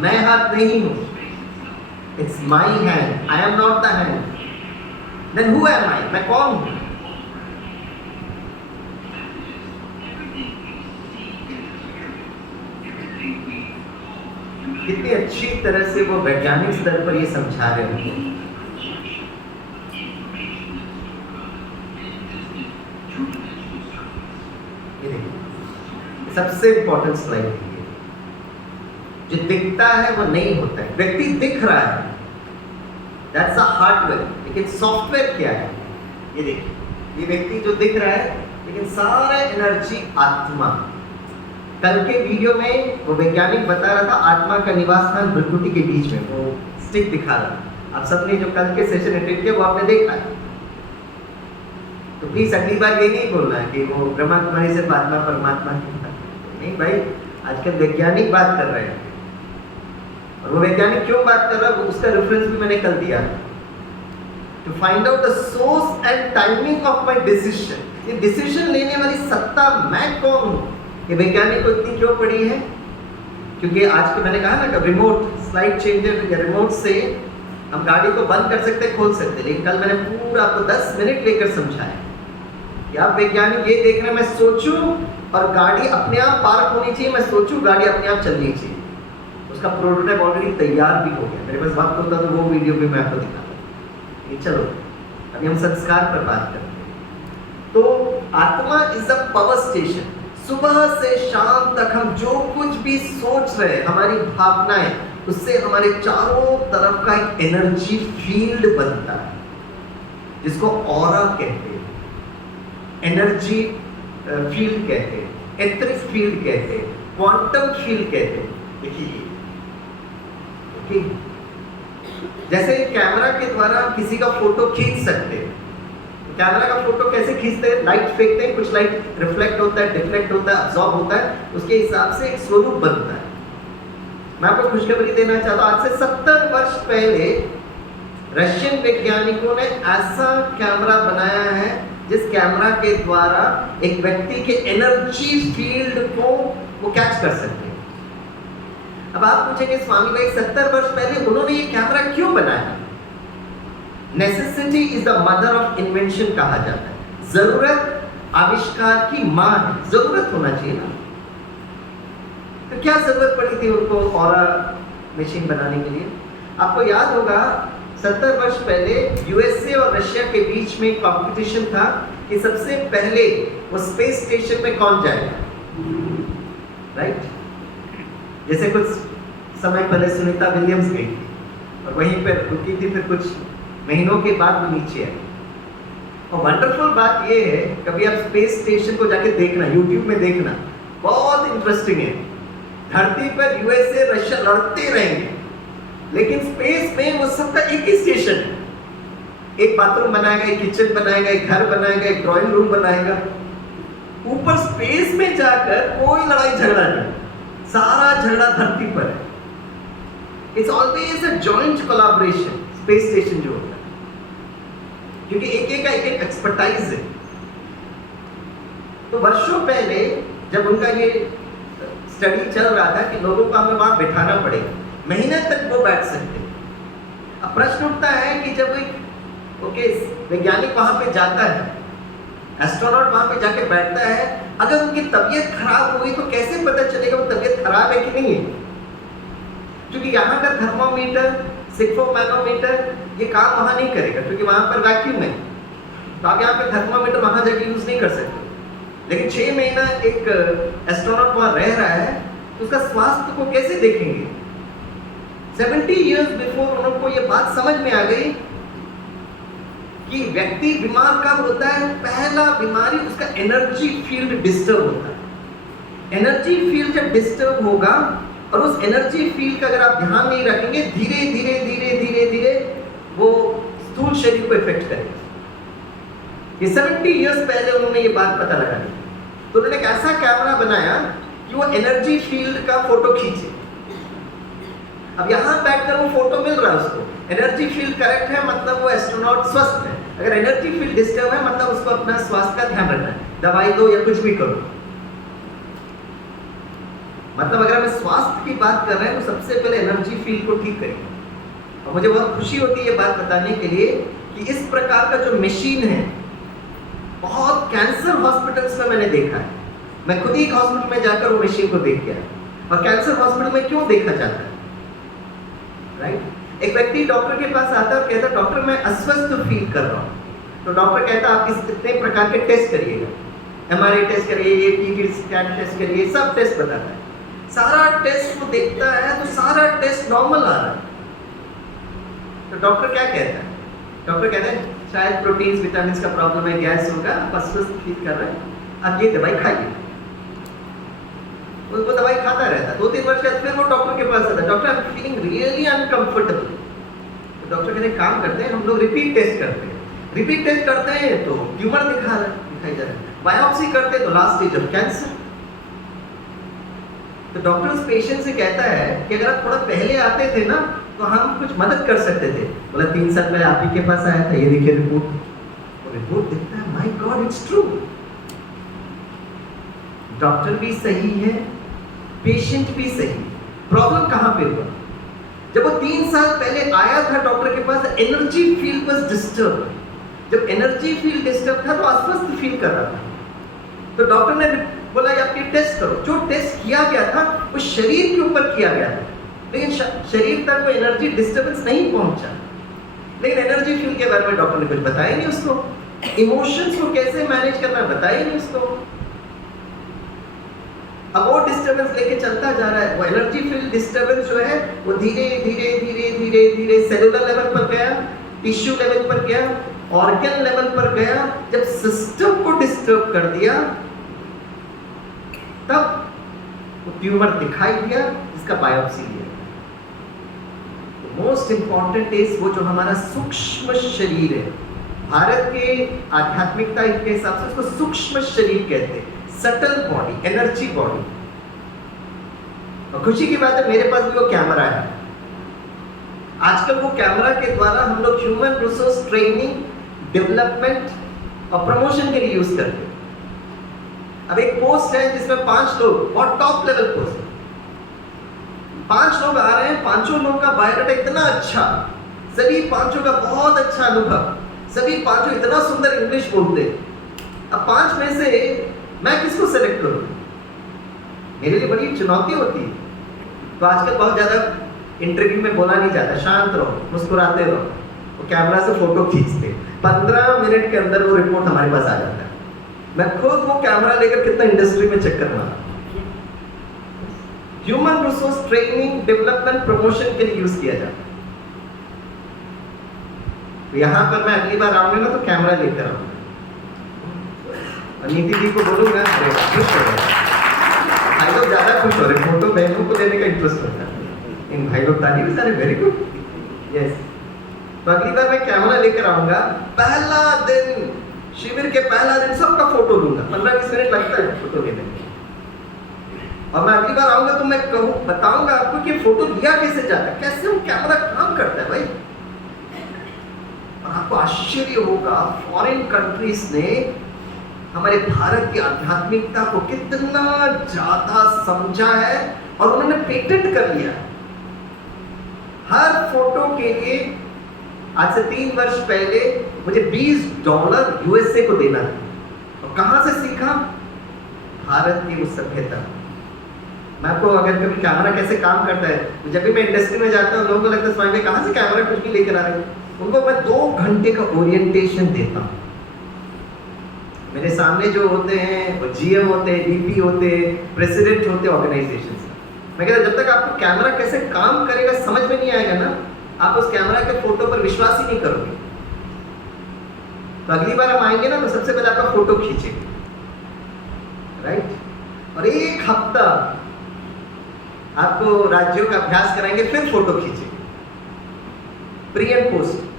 मैं हाथ नहीं हूं। It's my hand, I am not the hand. Then who am I, मैं कौन हूं? कितनी अच्छी तरह से वो वैज्ञानिक स्तर पर ये समझा रहे होंगे। सबसे इंपॉर्टेंट स्लाइड है, जो दिखता है वो नहीं होता है। व्यक्ति दिख रहा है, दैट्स अ हार्डवेयर, लेकिन सॉफ्टवेयर क्या है? ये देखिए, ये व्यक्ति जो दिख रहा है, लेकिन सारा एनर्जी आत्मा। कल के वीडियो में वो वैज्ञानिक बता रहा था आत्मा का निवास स्थान भ्रुकुटी के बीच में, वो स्टिक दिखा रहा। आप सबने जो कल के सेशन अटेंड किया वो आपने देखा है, तो प्लीज अगली बार ये नहीं बोलना है कि वो ब्रह्मा कुमारी से आत्मा परमात्मा की बात नहीं भाई। आजकल वैज्ञानिक बात कर रहे हैं, और वो वैज्ञानिक क्यों बात कर रहा है उसका रेफरेंस भी मैंने कल दिया। To find out the source and timing of my decision, ये डिसीजन लेने वाली सत्ता मैं कौन हूं? ये वैज्ञानिक को इतनी क्यों पड़ी है? क्योंकि आज के मैंने कहा ना कि रिमोट स्लाइड चेंजर या रिमोट से हम गाड़ी को बंद कर सकते खोल सकते, लेकिन कल मैंने पूरा आपको 10 मिनट लेकर समझाया कि आप वैज्ञानिक ये देख रहे हैं, मैं सोचूं और गाड़ी अपने आप पार्क होनी चाहिए, मैं सोचूं गाड़ी अपने आप चलनी चाहिए। उसका प्रोटोटाइप ऑलरेडी तैयार भी हो गया, मेरे पास वक्त होता तो वो वीडियो भी मैं आपको दिखाता। चलो अभी हम संस्कार पर बात करते हैं। तो आत्मा इज अ पावर स्टेशन। सुबह से शाम तक हम जो कुछ भी सोच रहे हैं, हमारी भावनाएं, उससे हमारे चारों तरफ का एक एनर्जी फील्ड बनता है, जिसको ऑरा कहते हैं, एनर्जी फील्ड कहते हैं, एथरिक फील्ड कहते हैं, क्वांटम फील्ड कहते हैं। देखिए ओके, जैसे कैमरा के द्वारा किसी का फोटो खींच सकते हैं। कैमरा का फोटो कैसे खींचते हैं? लाइट फेंकते हैं, कुछ लाइट रिफ्लेक्ट होता है, डिफ्लेक्ट होता है, अब्सॉर्ब होता है, उसके हिसाब से एक स्वरूप बनता है। मैं आपको खुशखबरी देना चाहता हूं, आज से 70 वर्ष पहले रशियन वैज्ञानिकों ने ऐसा कैमरा बनाया है जिस कैमरा के द्वारा एक व्यक्ति के एनर्जी फील्ड को वो कैच कर सकते हैं। अब आप पूछेंगे स्वामी भाई 70 वर्ष पहले उन्होंने ये कैमरा क्यों बनाया? Necessity is the mother of invention कहा जाता है। जरूरत आविष्कार की मां है, जरूरत होना चाहिए ना। तो क्या जरूरत पड़ी थी उनको ऑरा मशीन बनाने के लिए? आपको याद होगा 70 वर्ष पहले यूएसए और रशिया के बीच में कंपटीशन था कि सबसे पहले वो स्पेस स्टेशन में कौन जाएगा, राइट? जैसे कुछ समय पहले सुनीता विलियम्स गई थी और वहीं पर रुकी थी, फिर कुछ महीनों के बाद वो नीचे आई। और वंडरफुल बात ये है, कभी आप स्पेस स्टेशन को जाके देखना, यूट्यूब में देखना, बहुत इंटरेस्टिंग है। धरती पर यूएसए रशिया लड़ते रहेंगे, लेकिन स्पेस में वो सबका एक ही स्टेशन है। एक बाथरूम बनाएगा, एक किचन बनाएगा, एक घर बनाएगा, एक ड्राइंग रूम बनाएगा। ऊपर स्पेस में जाकर कोई लड़ाई झगड़ा नहीं, सारा झगड़ा धरती पर है। It's always a joint collaboration space station जो होता है, क्योंकि एक एक एक्सपर्टाइज है। तो वर्षों पहले जब उनका ये स्टडी चल रहा था कि लोगों को हमें वहां बैठाना पड़ेगा, महीने तक वो बैठ सकते हैं। अब प्रश्न उठता है कि जब एक वैज्ञानिक वहां पे जाता है, एस्ट्रोनॉट वहां पे जाके बैठता है, अगर उनकी तबीयत खराब हुई तो कैसे पता चलेगा वो तबीयत खराब है कि नहीं है? क्योंकि यहाँ का थर्मोमीटर, सिग्मोमैनोमीटर ये काम वहां नहीं करेगा, क्योंकि वहां पर वैक्यूम है। तो आप यहाँ पे थर्मोमीटर वहां जाके यूज नहीं कर सकते। लेकिन 6 महीना एक एस्ट्रोनॉट वहां रह रहा है, तो उसका स्वास्थ्य को कैसे देखेंगे? 70 इयर्स बिफोर उनको ये बात समझ में आ गई कि व्यक्ति बीमार कब होता है? पहला बीमारी उसका एनर्जी फील्ड डिस्टर्ब होता है। एनर्जी फील्ड जब डिस्टर्ब होगा और उस एनर्जी फील्ड का अगर आप ध्यान नहीं रखेंगे, धीरे धीरे धीरे धीरे धीरे वो स्थूल शरीर को इफेक्ट करेगा। ये 70 इयर्स पहले उन्होंने ये बात पता लगा दी। तो उन्होंने एक ऐसा कैमरा बनाया कि वो एनर्जी फील्ड का फोटो खींचे। अब यहाँ बैठकर वो फोटो मिल रहा है उसको, एनर्जी फील्ड करेक्ट है मतलब वो एस्ट्रोनॉट स्वस्थ है। अगर एनर्जी फील्ड डिस्टर्ब है मतलब उसको अपना स्वास्थ्य का ध्यान रखना है, दवाई दो या कुछ भी करो। मतलब अगर हम स्वास्थ्य की बात कर रहे हैं तो सबसे पहले एनर्जी फील्ड को ठीक करेंगे। और मुझे बहुत खुशी होती है ये बात बताने के लिए कि इस प्रकार का जो मशीन है बहुत कैंसर हॉस्पिटल्स में मैंने देखा है। मैं खुद ही एक हॉस्पिटल में जाकर वो मशीन को देख गया। और कैंसर हॉस्पिटल में क्यों देखा जाता है, राइट? एक व्यक्ति डॉक्टर के पास आता है और कहता है डॉक्टर मैं अस्वस्थ फील कर रहा हूँ। तो डॉक्टर कहता है आप कितने प्रकार के टेस्ट करिएगा, MRI टेस्ट करिए, ये PET स्कैन टेस्ट करिए, सब टेस्ट बताता है। सारा टेस्ट वो देखता है तो सारा टेस्ट नॉर्मल आ रहा है। तो डॉक्टर क्या कहता है? डॉक्टर कहते हैं शायद प्रोटीन्स विटामिन का प्रॉब्लम है, गैस होगा, आप अस्वस्थ फील कर रहे हैं, आप ये दवाई खाइए। वो दवाई खाता रहता, 2-3 वर्ष बाद फिर वो डॉक्टर के पास आता है, doctor I am feeling really uncomfortable. तो डॉक्टर कहते हैं काम करते हैं, हम लोग रिपीट टेस्ट करते हैं। रिपीट टेस्ट करते हैं तो ट्यूमर दिखाई दे रहा है, बायोप्सी करते हैं तो लास्ट स्टेज ऑफ कैंसर। तो डॉक्टर उस पेशेंट से कहता है कि अगर आप थोड़ा पहले आते थे ना तो हम कुछ मदद कर सकते थे। बोला 3 साल पहले आप ही के पास आया था, ये देखिए रिपोर्ट। तो रिपोर्ट देखता है, my God it's true. Doctor भी सही है, पेशेंट भी सही। प्रॉब्लम कहां पे हुआ? जब वो 3 साल पहले आया था डॉक्टर के पास, एनर्जी फील्ड वाज डिस्टर्ब। जब एनर्जी फील्ड डिस्टर्ब था तो अस्वस्थ फील कर रहा था। तो डॉक्टर ने बोला आप ये टेस्ट करो। जो टेस्ट किया गया था वो शरीर के ऊपर किया गया था, लेकिन शरीर तक वो एनर्जी डिस्टर्बेंस नहीं पहुंचा। लेकिन एनर्जी फील्ड के बारे में डॉक्टर ने कुछ बताया नहीं उसको, इमोशंस को कैसे मैनेज करना बताया नहीं उसको। अब वो डिस्टर्बेंस लेके चलता जा रहा है। वो एनर्जी फील्ड डिस्टर्बेंस जो है वो धीरे धीरे धीरे धीरे धीरे सेलुलर लेवल पर गया, टिश्यू लेवल पर गया, ऑर्गन लेवल पर गया। जब सिस्टम को डिस्टर्ब कर दिया तब वो ट्यूमर दिखाई दिया, जिसका बायोप्सी लिया। मोस्ट इंपॉर्टेंट इज वो जो हमारा सूक्ष्म शरीर है, भारत के आध्यात्मिकता के हिसाब से उसको सूक्ष्म शरीर कहते हैं, सटल बॉडी, एनर्जी बॉडी। और खुशी की बात है मेरे पास भी वो कैमरा है। आजकल वो कैमरा के द्वारा हम लोग ह्यूमन रिसोर्स ट्रेनिंग, डेवलपमेंट और प्रमोशन के लिए यूज करते हैं। अब एक पोस्ट है जिसमें 5 लोग, बहुत टॉप लेवल पोस्ट, 5 लोग आ रहे हैं, 5 लोगों का बायोडाटा इतना अच्छा, सभी 5 का बहुत अच्छा अनुभव, सभी 5 इतना सुंदर इंग्लिश बोलते। अब 5 में से मैं किसको सेलेक्ट करूं? मेरे लिए बड़ी चुनौती होती है। तो आजकल बहुत ज्यादा इंटरव्यू में बोला नहीं जाता, शांत रहो, मुस्कुराते रहो। वो कैमरा से फोटो खींचते, 15 मिनट के अंदर वो रिपोर्ट हमारे पास आ जाता है। मैं खुद वो कैमरा लेकर कितना इंडस्ट्री में चक्कर मारा। Human resource training, development, promotion के लिए यूज किया जाता है। तो यहाँ पर मैं अगली बार आऊंगा ना तो कैमरा लेकर आऊंगा और नीति जी को बोलूंगा, खुश हो रहे भाई लोग, ज्यादा खुश हो रहे, फोटो बहनों को लेने का इंटरेस्ट होता है इन भाई लोग। ताली भी सारे वेरी गुड, यस। तो अगली बार मैं कैमरा लेकर आऊंगा, पहला दिन, शिविर के पहला दिन सबका फोटो लूंगा। 15-20 मिनट लगता है फोटो लेने में। और मैं अगली बार आऊंगा तो मैं बताऊंगा आपको कि फोटो लिया कैसे जाता है, कैसे वो कैमरा काम करता है भाई। और आपको आश्चर्य होगा, फॉरेन कंट्रीज ने हमारे भारत की आध्यात्मिकता को कितना ज्यादा समझा है और उन्होंने पेटेंट कर लिया। हर फोटो के लिए आज से 3 वर्ष पहले मुझे $20 USA को देना है। और कहां से सीखा? भारत की उस सभ्यता। मैं आपको अगर कभी कैमरा कैसे काम करता है, तो जब भी मैं इंडस्ट्री में जाता हूँ लोगों को लगता है स्वामी भाई कहाँ से कैमरा कुछ भी लेकर आ रहे हैं। उनको मैं 2 घंटे का ओरिएंटेशन देता हूँ। मेरे सामने जो होते हैं वो GM होते हैं, DP होते हैं, प्रेसिडेंट होते हैं ऑर्गेनाइजेशन से। मैं कहता जब तक आपको कैमरा कैसे काम करेगा समझ में नहीं आएगा ना, आप उस कैमरा के फोटो पर विश्वास ही नहीं करोगे। तो अगली बार हम आएंगे ना तो सबसे पहले आपका फोटो खींचेंगे, राइट? और 1 हफ्ता आपको राज्यों का अभ्यास कराएंगे, फिर फोटो खींचेंगे, प्री एंड पोस्ट।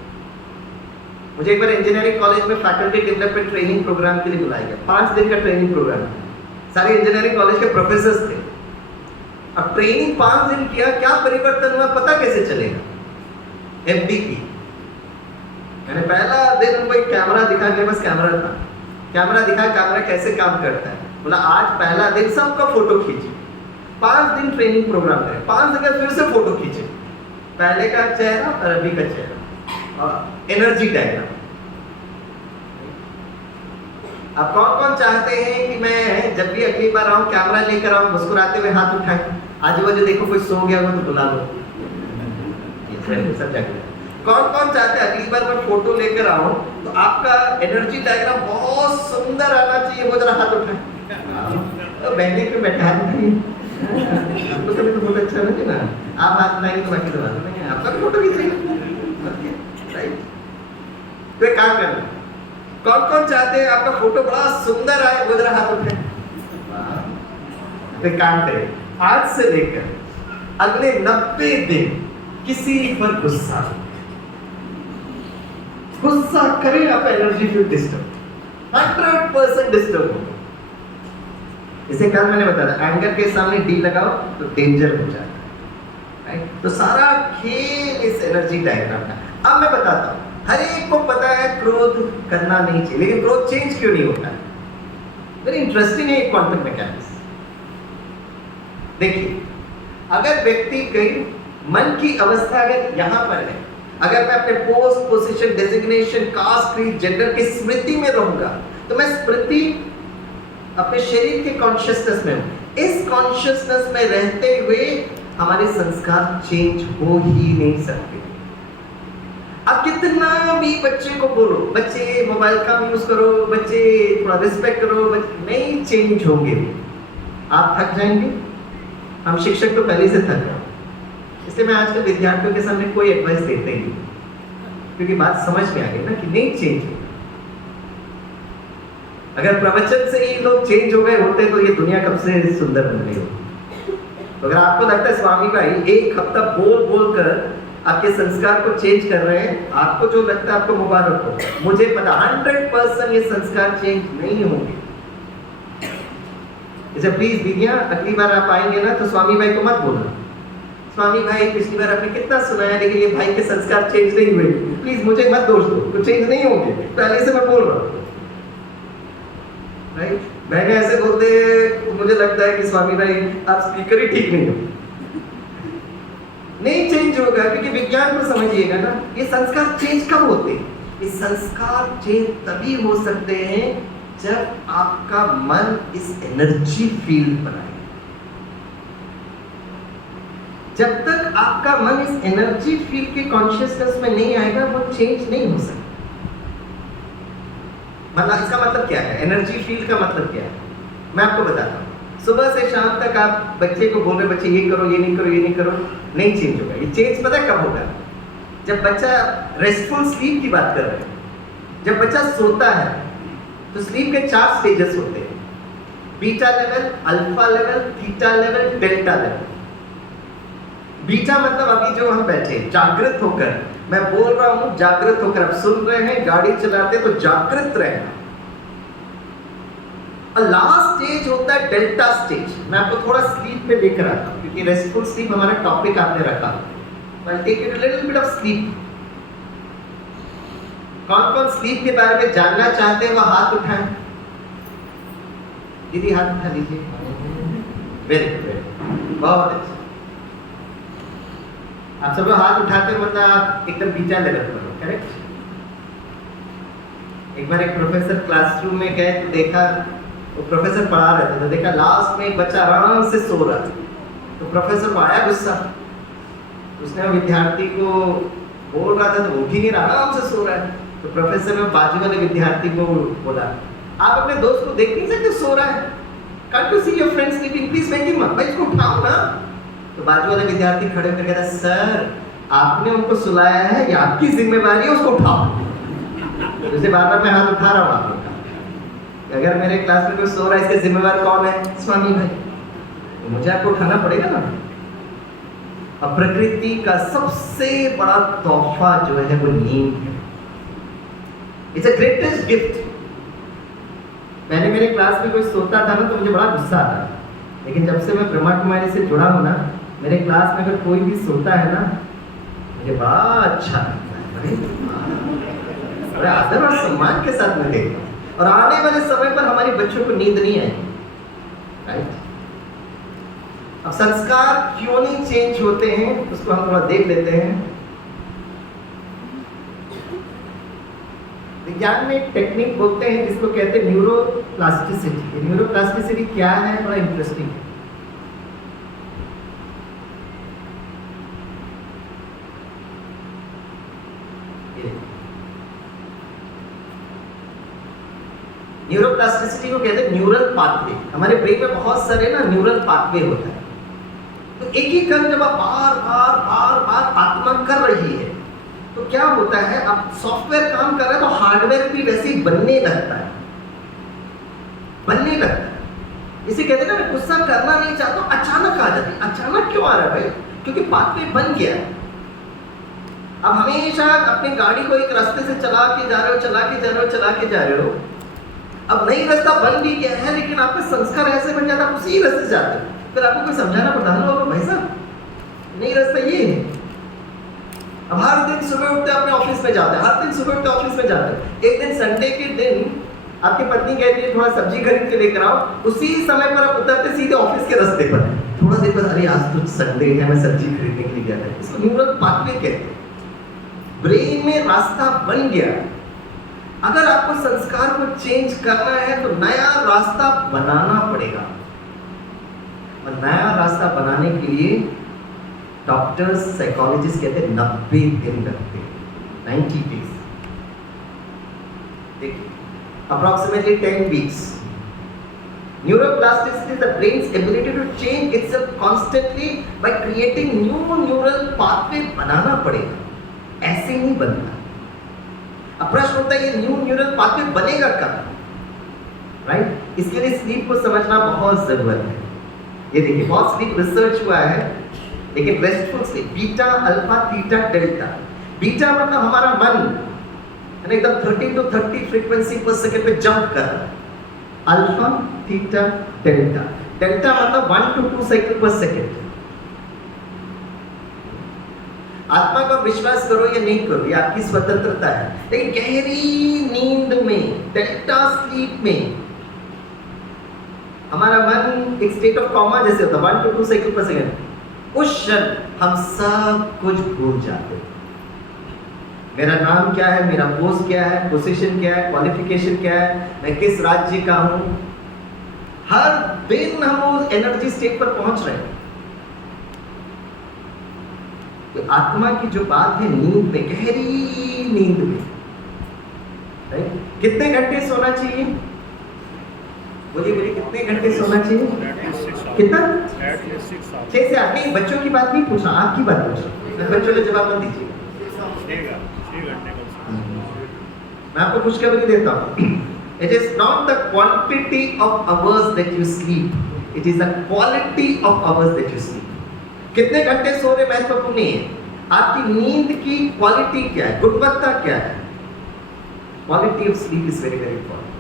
मुझे एक बार इंजीनियरिंग कॉलेज में फैकल्टी डेवलपमेंट ट्रेनिंग प्रोग्राम के लिए बुलाया गया। 5 दिन का ट्रेनिंग प्रोग्राम, सारे इंजीनियरिंग कॉलेज के प्रोफेसर्स थे। अब ट्रेनिंग 5 दिन किया, क्या परिवर्तन हुआ पता कैसे चलेगा? एमपी की मैंने पहला दिन उनको एक कैमरा दिखा, मेरे पास कैमरा था, कैमरा दिखा कैमरा कैसे काम करता है, बोला आज पहला दिन सबका फोटो खींचे। 5 दिन ट्रेनिंग प्रोग्राम करें, 5 दिन फिर से फोटो खींचे, पहले का चेहरा और अभी का चेहरा और एनर्जी डायग्राम। अब कौन कौन चाहते हैं कि मैं जब भी अगली बार आऊं कैमरा लेकर आऊं, मुस्कुराते हुए हाथ उठाएं, आजू बाजू देखो कोई सो गया हो तो बुला लो, सब जाके कौन कौन चाहते हैं अगली बार मैं फोटो लेकर आऊं तो आपका एनर्जी डायग्राम बहुत सुंदर आना चाहिए, वो जरा हाथ उठाएं। तो बैठने पे बैठा नहीं आपको तो बहुत अच्छा लगे ना, आप हाथ उठाएंगे तो बाकी तो बात नहीं है, आपका भी फोटो खींचेंगे, राइट? तो एक काम करना, कौन कौन चाहते हैं आपका फोटो बड़ा सुंदर आए, वो जरा हाथ उठाएं। तो काम करें, आज से लेकर अगले 90 दिन किसी पर गुस्सा करें, आप एनर्जी फील डिस्टर्ब 100% डिस्टर्ब हो। इसे कल मैंने बताया एंगर के सामने डी लगाओ तो डेंजर हो जाता है, राइट? तो सारा खेल इस एनर्जी डायग्राम का। अब मैं बताता हूं, हर एक को पता है क्रोध करना नहीं चाहिए, लेकिन क्रोध चेंज क्यों नहीं होता है? वेरी इंटरेस्टिंग है क्वांटम मैकेनिक्स। देखिए, अगर व्यक्ति कहीं मन की अवस्था अगर यहां पर है, अगर मैं अपने post, position, designation, caste, creed, gender की स्मृति में रहूंगा तो मैं स्मृति अपने शरीर के कॉन्शियसनेस में हूं। इस कॉन्शियसनेस में रहते हुए हमारे संस्कार चेंज हो ही नहीं सकते। अब कितना भी बच्चे को बोलो, बच्चे मोबाइल कम यूज करो, बच्चे थोड़ा रिस्पेक्ट करो, बच्चे नहीं चेंज होंगे, आप थक जाएंगे। हम शिक्षक तो पहले से थक गए, इसलिए मैं आजकल विद्यार्थियों के सामने कोई एडवाइस देते ही नहीं, क्योंकि बात समझ में आ गई ना कि नहीं चेंज होगा। अगर प्रवचन से ही लोग चेंज हो गए होते तो ये दुनिया कब से सुंदर बन गई होती। तो अगर आपको लगता है स्वामी भाई एक हफ्ता बोल बोल कर आपके संस्कार को चेंज कर रहे हैं, आपको जो लगता है आपको मुबारक हो, मुझे पता 100% ये संस्कार चेंज नहीं होंगे। इसे प्लीज दीदियां अगली बार आप आएंगे ना तो स्वामी भाई को मत बोलना, स्वामी भाई पिछली बार आपने कितना सुनाया लेकिन ये भाई के संस्कार चेंज नहीं हुए, प्लीज मुझे मत दोष दो, तो चेंज नहीं होंगे, पहले से मैं बोल रहा हूँ, राइट? मैंने ऐसे बोलते मुझे लगता है कि स्वामी भाई आप स्पीकर ही ठीक नहीं हो, नहीं चेंज होगा, क्योंकि विज्ञान को समझिएगा ना, ये संस्कार चेंज कब होते हैं? ये संस्कार चेंज तभी हो सकते हैं जब आपका मन इस एनर्जी फील्ड पर आए। जब तक आपका मन इस एनर्जी फील्ड के कॉन्शियसनेस में नहीं आएगा वो चेंज नहीं हो सकता। मतलब इसका मतलब क्या है? एनर्जी फील्ड का मतलब क्या है मैं आपको बताता हूँ। सुबह से शाम तक आप बच्चे को बोल रहे बच्चे ये करो, ये नहीं करो, ये नहीं करो, नहीं चेंज होगा। ये चेंज पता है कब होगा? जब बच्चा रेस्टफुल स्लीप की बात कर रहे हैं, जब बच्चा सोता है तो स्लीप के 4 स्टेजेस होते हैं, beta level, alpha level, theta level, delta level. Beta मतलब अभी जो हम बैठे जागृत होकर, मैं बोल रहा हूं जागृत होकर, आप सुन रहे हैं, गाड़ी चलाते तो जागृत रहना। और लास्ट स्टेज होता है डेल्टा स्टेज। मैं आपको थोड़ा स्लीप पे लेकर आता हूं क्योंकि रेस्टफुल स्लीप हमारा टॉपिक आपने रखा। I'll take it a little bit of sleep. कौन कौन स्लीप के बारे में जानना चाहते हैं वो हाथ उठाएं। दीदी हाथ उठा लीजिए। वेरी गुड, बहुत अच्छा। आप सब लोग हाथ उठाते मतलब आप एकदम बीटा लेवल पर हो, करेक्ट? एक बार एक प्रोफेसर क्लासरूम में गए तो देखा, वो प्रोफेसर पढ़ा रहे थे तो देखा लास्ट में एक बच्चा आराम से सो रहा था। तो प्रोफेसर को आया गुस्सा, उसने विद्यार्थी को बोल रहा था तो उठ ही नहीं रहा, आराम से सो रहा है। तो प्रोफेसर ने बाजू वाले विद्यार्थी को बोला, आप अपने दोस्त को देख नहीं सकते सो रहा है? Can't you see your friend sleeping? Please wake him up. भाई इसको उठाओ ना। तो बाजू वाले विद्यार्थी खड़े होकर कहता, सर आपने उनको सुलाया है, ये आपकी जिम्मेवारी है, उसको उठाओ। तो इसे बार-बार मैं हाथ उठा रहा हूँ आप लोग का। अगर मेरे क्लास में कोई सो रहा है इसके जिम्मेवार कौन है? स्वामी भाई। तो मुझे आपको उठाना पड़ेगा ना। अब प्रकृति का सबसे बड़ा तोहफा जो है वो नींद है। It's a greatest gift. पहले मेरे क्लास में कोई सोता था ना तो मुझे बड़ा गुस्सा आता। लेकिन जब से मैं ब्रह्मा कुमारी से जुड़ा हूँ ना, मेरे क्लास में अगर कोई भी सोता है ना, मुझे बड़ा अच्छा लगता है। अरे बड़े आदर और सम्मान के साथ मैं देखता हूँ। और आने वाले समय पर हमारे बच्चों को नींद नहीं आएगी, राइट? अब संस्कार क्यों नहीं चेंज होते हैं, उसको हम थोड़ा देख लेते हैं। विज्ञान में एक टेक्निक बोलते हैं जिसको कहते हैं न्यूरोप्लास्टिसिटी। न्यूरोप्लास्टिसिटी क्या है, बड़ा इंटरेस्टिंग है। न्यूरोप्लास्टिसिटी को कहते हैं न्यूरल पाथवे। हमारे ब्रेन में बहुत सारे ना न्यूरल पाथवे होता है। तो एक ही काम जब आप बार बार बार बार आत्मा कर रही है तो क्या होता है, अब सॉफ्टवेयर काम कर रहा है तो हार्डवेयर भी वैसे ही बनने लगता है, इसे कहते हैं ना, मैं गुस्सा करना नहीं चाहता हूं, अचानक आ जाती। अचानक क्यों आ रहा है भाई? क्योंकि पाथवे बन गया है। अब हमेशा अपनी गाड़ी को एक रास्ते से चला के जा रहे हो, अब नई रास्ता बन भी गया है, लेकिन आपका संस्कार ऐसे बन जाता है, उसी रास्ते से जाते हो। फिर आपको कोई समझाना पड़ता है, भाई साहब नई रास्ता ये है। अब हर दिन सुबह उठते अपने ऑफिस में जाते हैं, एक दिन संडे के दिन आपकी पत्नी कहती है थोड़ा सब्जी खरीद के लेकर आओ, उसी समय पर आप उतरते सीधे ऑफिस के रास्ते पर। थोड़ा देर बाद, अरे आज तो संडे है, मैं सब्जी खरीदने के लिए गया था। इसको न्यूरल पाथवे कहते हैं। ब्रेन में रास्ता बन गया। अगर आपको संस्कार को चेंज करना है तो नया रास्ता बनाना पड़ेगा। और नया रास्ता बनाने के लिए डॉक्टर्स, साइकोलॉजिस्ट कहते हैं 90 दिन लगते हैं, 90 डेज। देखिए, approximately 10 weeks. Neuroplasticity is the brain's ability to change itself constantly by creating new neural pathway बनाना पड़ेगा, ऐसे नहीं बनता। अब प्रश्न होता है ये न्यू न्यूरल पाथवे बनेगा कब, राइट? इसके लिए स्लीप को समझना बहुत जरूरत है। ये देखिए, बहुत स्लीप रिसर्च हुआ है, लेकिन restful sleep, beta, alpha, theta, delta. Beta मतलब हमारा मन एकदम 30 to 30 फ्रीक्वेंसी पर सेकंड पे जंप कर रहा है। Alpha, theta, delta. डेल्टा मतलब 1 to 2 साइकिल पर सेकंड। आत्मा का विश्वास करो या नहीं करो, ये आपकी स्वतंत्रता है, लेकिन गहरी नींद में, डेल्टा स्लीप में, हमारा मन एक स्टेट ऑफ कॉमा जैसे होता है, 1 to 2 साइकिल पर सेकंड। उस क्षण हम सब कुछ भूल जाते हैं। मेरा नाम क्या है, मेरा पोस्ट क्या है, पोजीशन क्या है, क्वालिफिकेशन क्या है, मैं किस राज्य का हूं। हर दिन हम उस एनर्जी स्टेट पर पहुंच रहे हैं। तो आत्मा की जो बात है नींद में, गहरी नींद में, राइट? कितने घंटे सोना चाहिए? बोलिए कितने घंटे सोना चाहिए? कितना? 6 से 8। नहीं, बच्चों की बात नहीं पूछना, आपकी बात पूछना। बच्चों को जवाब मत दीजिए। मैं आपको खुशखबरी देता हूँ। It is not the quantity of hours that you sleep, it is the quality of hours that you sleep. कितने घंटे सो रहे महत्वपूर्ण नहीं है, आपकी नींद की क्वालिटी क्या है, गुणवत्ता क्या है। Quality of sleep is very very important.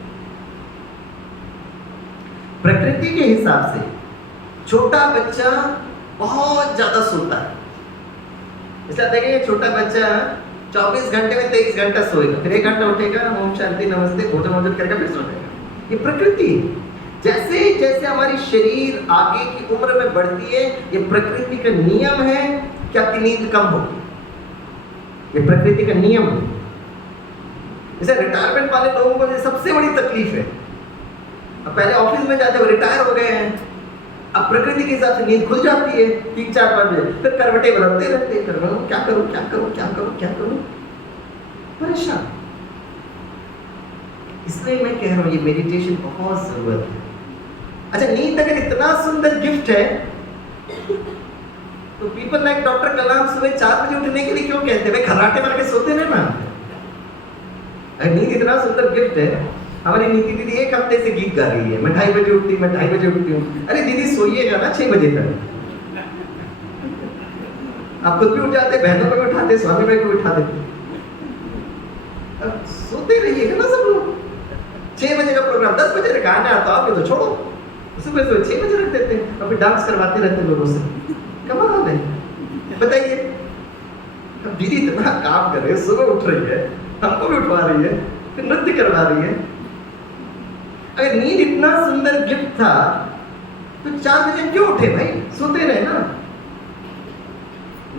प्रकृति के हिसाब से छोटा बच्चा बहुत ज्यादा सोता है। इसलिए देखिए, छोटा बच्चा 24 घंटे में 23 घंटा सोएगा, फिर 1 घंटा उठेगा, ओम शांति नमस्ते, भोजन वोजन करके फिर सो जाएगा। ये प्रकृति है। जैसे जैसे हमारी शरीर आगे की उम्र में बढ़ती है, ये प्रकृति का नियम है कि आपकी नींद कम होगी। ये प्रकृति का नियम है। जैसे रिटायरमेंट वाले लोगों को सबसे बड़ी तकलीफ है, अब पहले ऑफिस में जाते हुए रिटायर हो गए हैं, अब प्रकृति के हिसाब से नींद खुल जाती है 3-4 बजे, फिर करवटे बदलते रहते हैं, क्या करूं, परेशान। इसलिए मैं कह रहा हूं ये मेडिटेशन बहुत जरूरत है। अच्छा, नींद अगर इतना सुंदर गिफ्ट है तो पीपल लाइक डॉक्टर कलाम सुबह 4 बजे उठने के लिए क्यों कहते हैं? भाई खर्राटे मार के सोते ना। अगर नींद इतना सुंदर गिफ्ट है, हमारी नीति दीदी 1 हफ्ते से गीत गा रही है, मैं 2:30 बजे उठती हूँ। अरे दीदी सोइएगा ना 6 बजे तक। आप खुद भी उठ जाते, बहनों को भी उठाते, स्वामी भाई को भी उठा देते। सोते रहिएगा ना सब लोग। 6 बजे का प्रोग्राम 10 बजे गाने आता है तो छोड़ो, सुबह सुबह 6 बजे रख देते हैं और फिर डांस करवाते रहते हैं लोगों से। कमाल है। बताइए, अब दीदी इतना काम कर रही है, सुबह उठ रही है, हमको भी उठवा रही है, फिर नृत्य करवा रही है। अगर नींद इतना सुंदर गिफ्ट था तो 4 बजे क्यों उठे भाई? सोते रहे ना।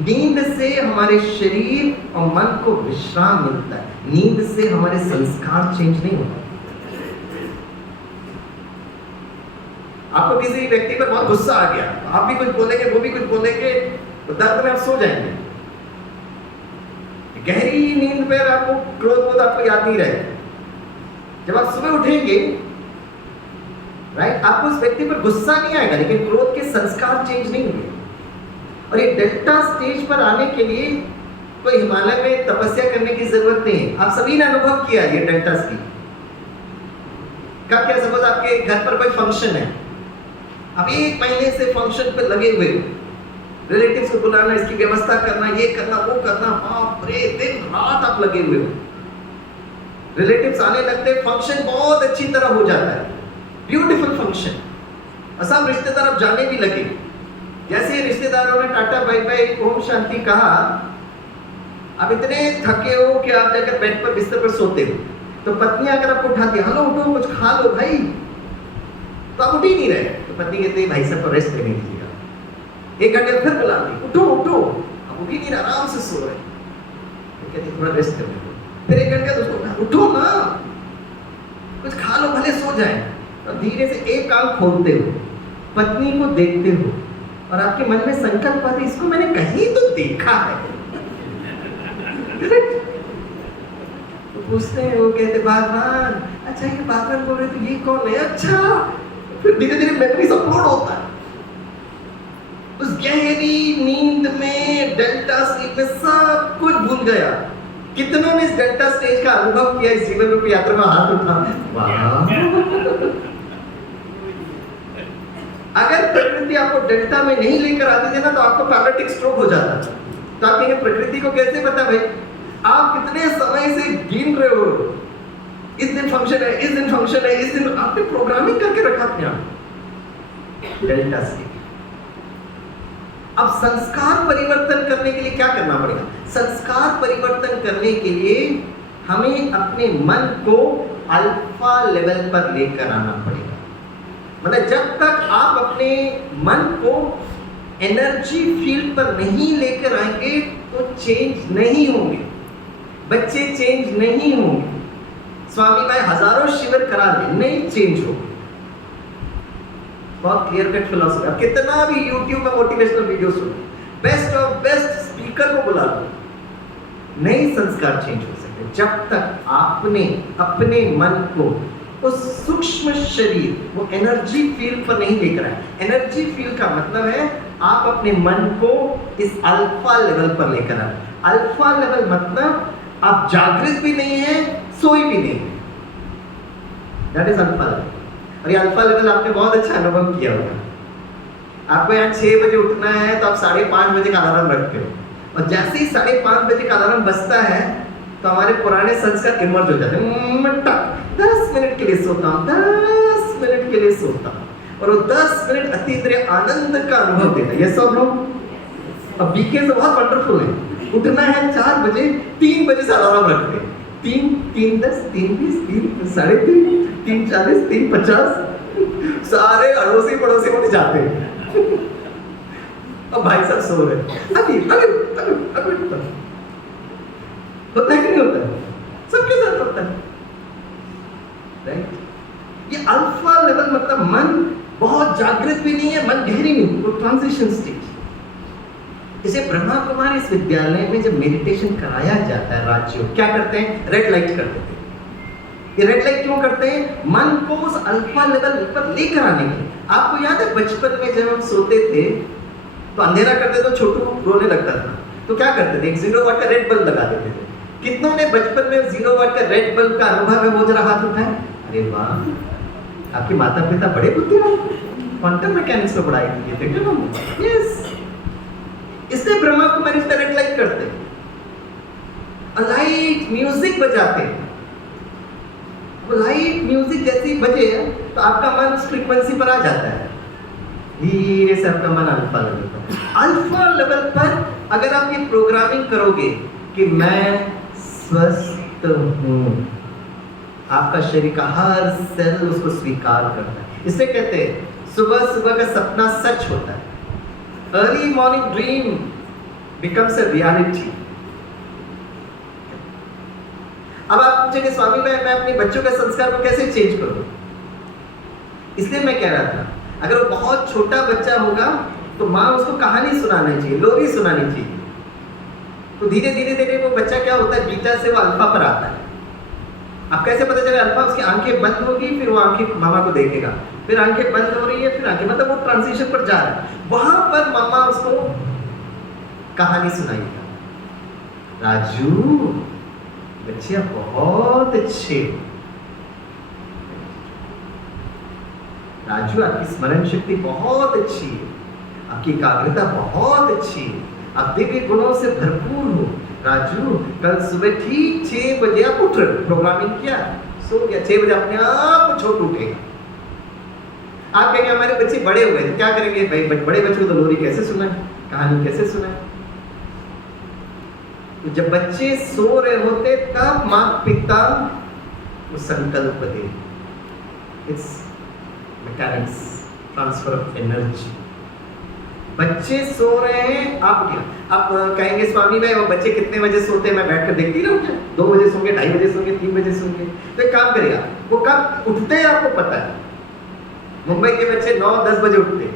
नींद से हमारे शरीर और मन को विश्राम मिलता है। नींद से हमारे संस्कार चेंज नहीं होते। आपको किसी व्यक्ति पर बहुत गुस्सा आ गया, आप भी कुछ बोलेंगे, वो भी कुछ बोलेंगे, तो दर्द में आप सो जाएंगे। गहरी नींद पर आपको क्रोध आपको याद नहीं रहेगा। जब आप सुबह उठेंगे, राइट, आपको उस व्यक्ति पर गुस्सा नहीं आएगा, लेकिन क्रोध के संस्कार चेंज नहीं होंगे। और ये डेल्टा स्टेज पर आने के लिए कोई हिमालय में तपस्या करने की जरूरत नहीं है। आप सभी ने अनुभव किया ये डेल्टा स्टेज। कब क्या, सपोज आपके घर पर कोई फंक्शन है, आप 1 महीने से फंक्शन पे लगे हुए हो, रिलेटिव्स को बुलाना, इसकी व्यवस्था करना, ये करना, वो करना, बाप रे, दिन रात आप लगे हुए हो। रिलेटिव्स आने लगते, फंक्शन बहुत अच्छी तरह हो जाता है, ब्यूटीफुल फंक्शन, और सब रिश्तेदार अब जाने भी लगे। जैसे रिश्तेदारों ने tata bye bye Om Shanti कहा, आप इतने थके हो कि आप जाकर बेड पर बिस्तर पर सोते हो, तो पत्नी अगर आपको उठाती, हेलो उठो कुछ खा लो भाई, तो आप उठ ही नहीं रहे। तो पत्नी कहती है भाई साहब को रेस्ट लेने दीजिएगा। 1 घंटे फिर बुलाती, उठो उठो, आप उठ ही नहीं रहे, आराम से सो रहे। तो कहती थोड़ा रेस्ट करने दो। फिर 1 घंटे उसको उठो ना, कुछ खा लो भले सो जाए। तो धीरे से एक आंख खोलते हो, पत्नी को देखते हो, और आपके मन में संकल्प आते, इसको मैंने कहीं तो देखा है। तो पूछते हैं, वो कहते बागवान, अच्छा ये बागवान बोल रहे तो ये कौन है? अच्छा, फिर धीरे धीरे मेमोरी अपलोड होता है। उस गहरी नींद में, डेल्टा स्लीप में सब कुछ भूल गया। कितनों ने इस डेल्टा स्टेज का अनुभव किया इस जीवन रूपी यात्रा में? हाथ उठा। वाह। अगर प्रकृति आपको डेल्टा में नहीं लेकर आती थी ना, तो आपको पैरालिटिक स्ट्रोक हो जाता। तो आप कहेंगे प्रकृति को कैसे पता भाई? आप कितने समय से गिन रहे हो, इस दिन फंक्शन है, इस दिन फंक्शन है, इस दिन आपने प्रोग्रामिंग करके रखा अपने आप। Delta stage. अब संस्कार परिवर्तन करने के लिए क्या करना पड़ेगा? संस्कार परिवर्तन करने के लिए हमें अपने मन को अल्फा लेवल पर लेकर आना पड़ेगा। मतलब जब तक आप अपने मन को एनर्जी फील्ड पर नहीं लेकर आएंगे तो चेंज नहीं होंगे, बच्चे चेंज नहीं होंगे, स्वामी भाई हजारों शिविर करा दे, नहीं चेंज होंगे। बहुत क्लियर कट फिलॉसफी। अब कितना भी यूट्यूब में मोटिवेशनल वीडियो सुनो, बेस्ट ऑफ बेस्ट स्पीकर को बुला लो, नहीं संस्कार चेंज हो सकते जब तक आपने अपने मन को उस सूक्ष्म शरीर, वो एनर्जी फील्ड पर नहीं लेकर आए। एनर्जी फील्ड का मतलब है आप अपने मन को इस अल्फा लेवल पर लेकर आए। अल्फा लेवल मतलब आप जागृत भी नहीं है, सोई भी नहीं है। That is alpha level. और ये अल्फा लेवल आपने बहुत अच्छा अनुभव किया होगा। आपको यहाँ 6 बजे उठना है तो आप 5:30 बजे का अलार्म रखते हो, और जैसे ही 5:30 बजे का अलार्म बजता है तो हमारे पुराने संस्कार इमर्ज हो जाते हैं। 10 मिनट के लिए सोता हूँ, 10 मिनट के लिए सोता हूँ, और वो 10 मिनट अतीन्द्रिय आनंद का अनुभव देता है। ये सब लोग अब बीके से बहुत वंडरफुल है। उठना है 4 बजे, 3 बजे से अलार्म रखते हैं। 3:10, 3:20, 3:30, 3:40, 3:50, सारे अड़ोसी पड़ोसी उठ जाते हैं। अब भाई साहब सो रहे, अभी होता है कि नहीं होता है? सबके साथ होता है, राइट? ये अल्फा लेवल मतलब मन बहुत जागृत भी नहीं है, मन गहरी नहीं, वो ट्रांजिशन स्टेज। इसे ब्रह्मा कुमारी इस विद्यालय में जब मेडिटेशन कराया जाता है, राज्यों क्या करते हैं? रेड लाइट कर देते हैं। ये रेड लाइट क्यों करते हैं? मन को उस अल्फा लेवल पर लेकर आने के। आपको याद है बचपन में जब हम सोते थे तो अंधेरा करते तो छोटू रोने लगता था, तो क्या करते थे? एक 0 वाट का रेड बल्ब लगा देते थे। कितनों ने बचपन में 0 वाट का रेड बल्ब का अनुभव है? वो जरा हाथ उठाए। अरे वाह, आपके माता पिता बड़े बुद्धिमान, क्वांटम मैकेनिक्स में पढ़ाई की है। यस, इसलिए ब्रह्मा कुमारी इस रेड लाइट करते हैं, लाइट म्यूजिक बजाते हैं। तो लाइट म्यूजिक जैसी बजे तो आपका मन उस फ्रीक्वेंसी पर आ जाता है, धीरे से आपका मन अल्फा लेवल पर। अल्फा लेवल पर अगर आप ये प्रोग्रामिंग करोगे कि मैं स्वस्थ हूँ, आपका शरीर का हर सेल उसको स्वीकार करता है। इसे कहते हैं सुबह सुबह का सपना सच होता है। Early morning dream becomes a reality. अब आप पूछेंगे स्वामी मैं अपने बच्चों के संस्कार को कैसे चेंज करूं? इसलिए मैं कह रहा था, अगर वो बहुत छोटा बच्चा होगा तो माँ उसको कहानी सुनानी चाहिए, लोरी सुनानी चाहिए। तो धीरे धीरे धीरे वो बच्चा क्या होता है, बीटा से वो अल्फा पर आता है। अब कैसे पता चले अल्फा? उसकी आंखें बंद होगी, फिर वो आंखें मामा को देखेगा, फिर आंखें बंद हो रही है, फिर आंखें, मतलब वो ट्रांजिशन पर जा रहा है। वहां पर मामा उसको कहानी सुनाएगा, राजू बच्चे आप बहुत अच्छे हो, राजू आपकी स्मरण शक्ति बहुत अच्छी है, आपकी एकाग्रता बहुत अच्छी है, आप दिव्य गुणों से भरपूर हो। राजू कल सुबह ठीक 6 बजे आप उठ रहे, प्रोग्रामिंग किया, सो गया, 6 बजे अपने आप छोट उठेगा। आप कहेंगे हमारे बच्चे बड़े हुए तो क्या करेंगे? भाई बड़े बच्चों को तो लोरी कैसे सुनाए, कहानी कैसे सुनाए? तो जब बच्चे सो रहे होते तब माता पिता वो संकल्प दे। It's mechanics, transfer of energy. बच्चे सो रहे हैं, आप उठिए। आप कहेंगे स्वामी भाई वो बच्चे कितने बजे सोते हैं, मैं बैठकर देखती रहूं क्या? 2 बजे सोंगे, 2:30 बजे सोंगे, 3 बजे सोंगे? तो एक काम करेगा, वो कब उठते हैं आपको पता है? मुंबई के बच्चे 9-10 बजे उठते हैं।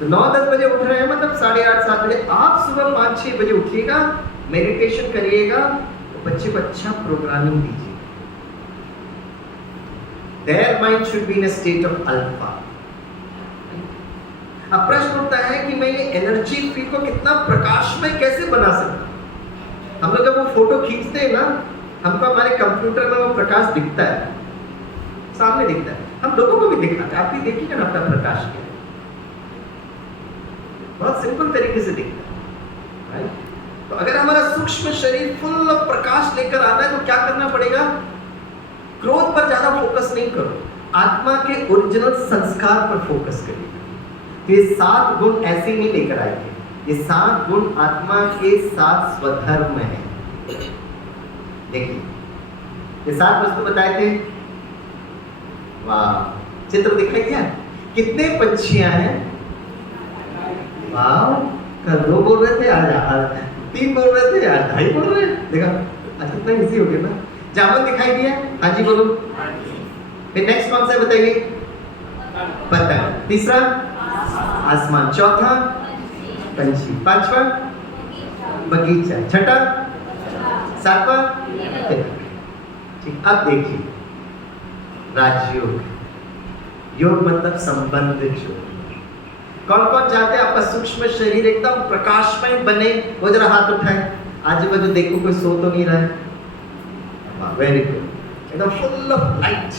तो 9-10 बजे उठ रहे हैं, मतलब 8:30-7 बजे आप सुबह 5-6 बजे उठिएगा, मेडिटेशन करिएगा, तो बच्चे को अच्छा प्रोग्रामिंग दीजिए। Their mind should be in a state of alpha. अब प्रश्न उठता है कि मैं ये एनर्जी फील्ड को कितना प्रकाशमय कैसे बना सकता? हम लोग जब वो फोटो खींचते हैं ना, हमको हमारे कंप्यूटर में वो प्रकाश दिखता है, सामने दिखता है, हम लोगों को भी दिखाते हैं। आप भी देखिएगा ना अपना प्रकाश क्या है, बहुत सिंपल तरीके से दिखता है, राइट? तो अगर हमारा सूक्ष्म शरीर फुल ऑफ प्रकाश लेकर आना है तो क्या करना पड़ेगा? क्रोध पर ज्यादा फोकस नहीं करो, आत्मा के ओरिजिनल संस्कार पर फोकस करिए। ये 7 गुण ऐसे नहीं लेकर आएंगे, ये 7 गुण आत्मा के साथ स्वधर्म है। देखिए ये 7 वस्तु बताए थे, वाह, चित्र दिखाई दिया? कितने पंछियां हैं? वाह, कल 2 बोल रहे थे, आज 3 बोल रहे थे, आज 2.5 बोल रहे हैं। देखा, आज कितना इजी हो गया ना। जामुन दिखाई दिया? हाँ जी बोलो। फिर नेक्स्ट कौन सा बताइए? पतंग। तीसरा आसमान। चौथा पंछी। पांचवा बगीचा। छठा सातवां। ठीक, अब देखिए राजयोग। योग मतलब संबंध जोड़। कौन कौन चाहते हैं आपका सूक्ष्म शरीर एकदम प्रकाशमय बने? वो जरा हाथ उठाए। आजू बाजू देखो कोई सो तो नहीं रहा है। वेरी गुड, एकदम फुल ऑफ लाइट।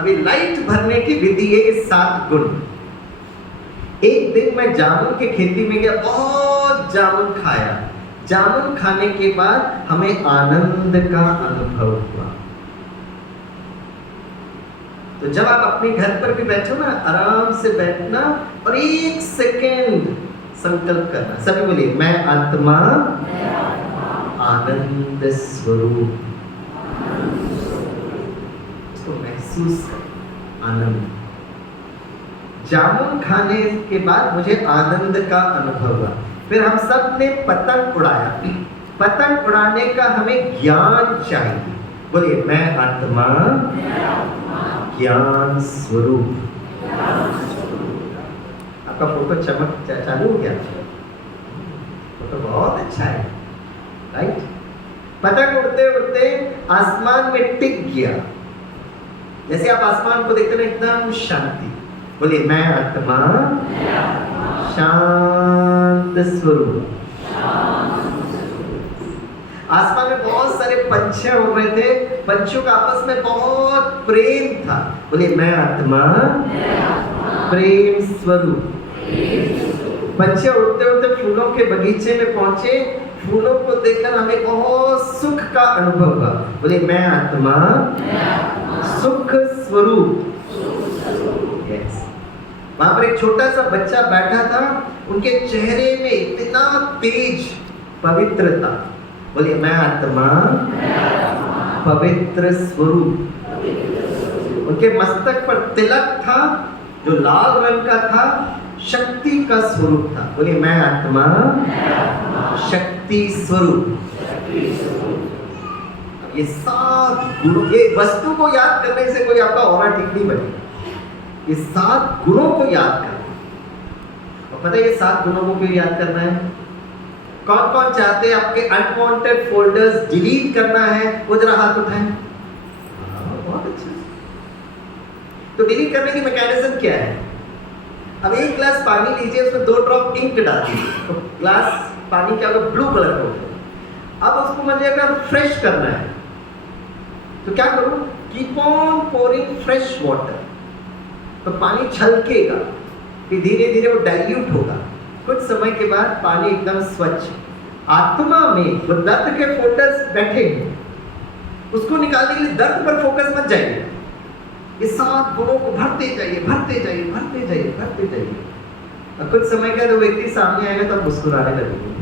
अभी लाइट भरने की विधि है ये 7 गुण। एक दिन मैं जामुन के खेती में गया, बहुत जामुन खाया। जामुन खाने के बाद हमें आनंद का अनुभव हुआ। तो जब आप अपने घर पर भी बैठो ना, आराम से बैठना और 1 सेकेंड संकल्प करना। सभी बोलिए, मैं आत्मा आनंद स्वरूप। इसको महसूस कर, आनंद। जामुन खाने के बाद मुझे आनंद का अनुभव हुआ। फिर हम सब ने पतंग उड़ाया। पतंग उड़ाने का हमें ज्ञान चाहिए। बोलिए, मैं आत्मा ज्ञान स्वरूप। आपका फोटो चमक चालू हो गया, फोटो बहुत अच्छा है, राइट? पतंग उड़ते उड़ते आसमान में टिक गया। जैसे आप आसमान को देखते ना, एकदम शांति। बोलिए, मैं आत्मा शांत स्वरूप। आसमान में बहुत सारे पंछी उड़ रहे थे, पंछियों का आपस में बहुत प्रेम था। बोलिए, मैं आत्मा प्रेम स्वरूप। पंछियां उड़ते उड़ते फूलों के बगीचे में पहुंचे। फूलों को देखकर हमें बहुत सुख का अनुभव हुआ। बोले मैं आत्मा सुख स्वरूप। यस। वहां पर एक छोटा सा बच्चा बैठा था, उनके चेहरे में इतना तेज पवित्रता। बोलिए मैं आत्मा पवित्र स्वरूप। उनके मस्तक पर तिलक था जो लाल रंग का था, शक्ति का स्वरूप था। बोलिए मैं आत्मा शक्ति स्वरूप। ये 7 गुणों, ये वस्तु को याद करने से कोई आपका ऑरा ठीक नहीं बनेगा। ये 7 गुणों को याद करना। और पता है ये 7 गुणों को क्यों याद करना है? कौन कौन चाहते हैं आपके अनवांटेड फोल्डर्स डिलीट करना है? वो जरा हाथ उठाएं। बहुत अच्छा। तो डिलीट करने की मैकेनिज्म क्या है? अब एक ग्लास पानी लीजिए, उसमें 2 ड्रॉप इंक डाल दीजिए, तो ग्लास पानी क्या होगा? ब्लू कलर का होगा। अब उसको मुझे अगर फ्रेश करना है तो क्या करूं? Keep on pouring fresh water, तो पानी छलकेगा, फिर धीरे धीरे वो डाइल्यूट होगा। कुछ समय के बाद पानी एकदम स्वच्छ। आत्मा में वो दर्द के फोल्डर्स बैठे हैं, उसको निकालने के लिए दर्द पर फोकस मत जाइए। ये 7 गुणों को भरते जाइए, भरते जाइए, भरते जाइए, भरते जाइए। और कुछ समय के बाद वो व्यक्ति सामने आएगा तो आप मुस्कुराने लगेंगे।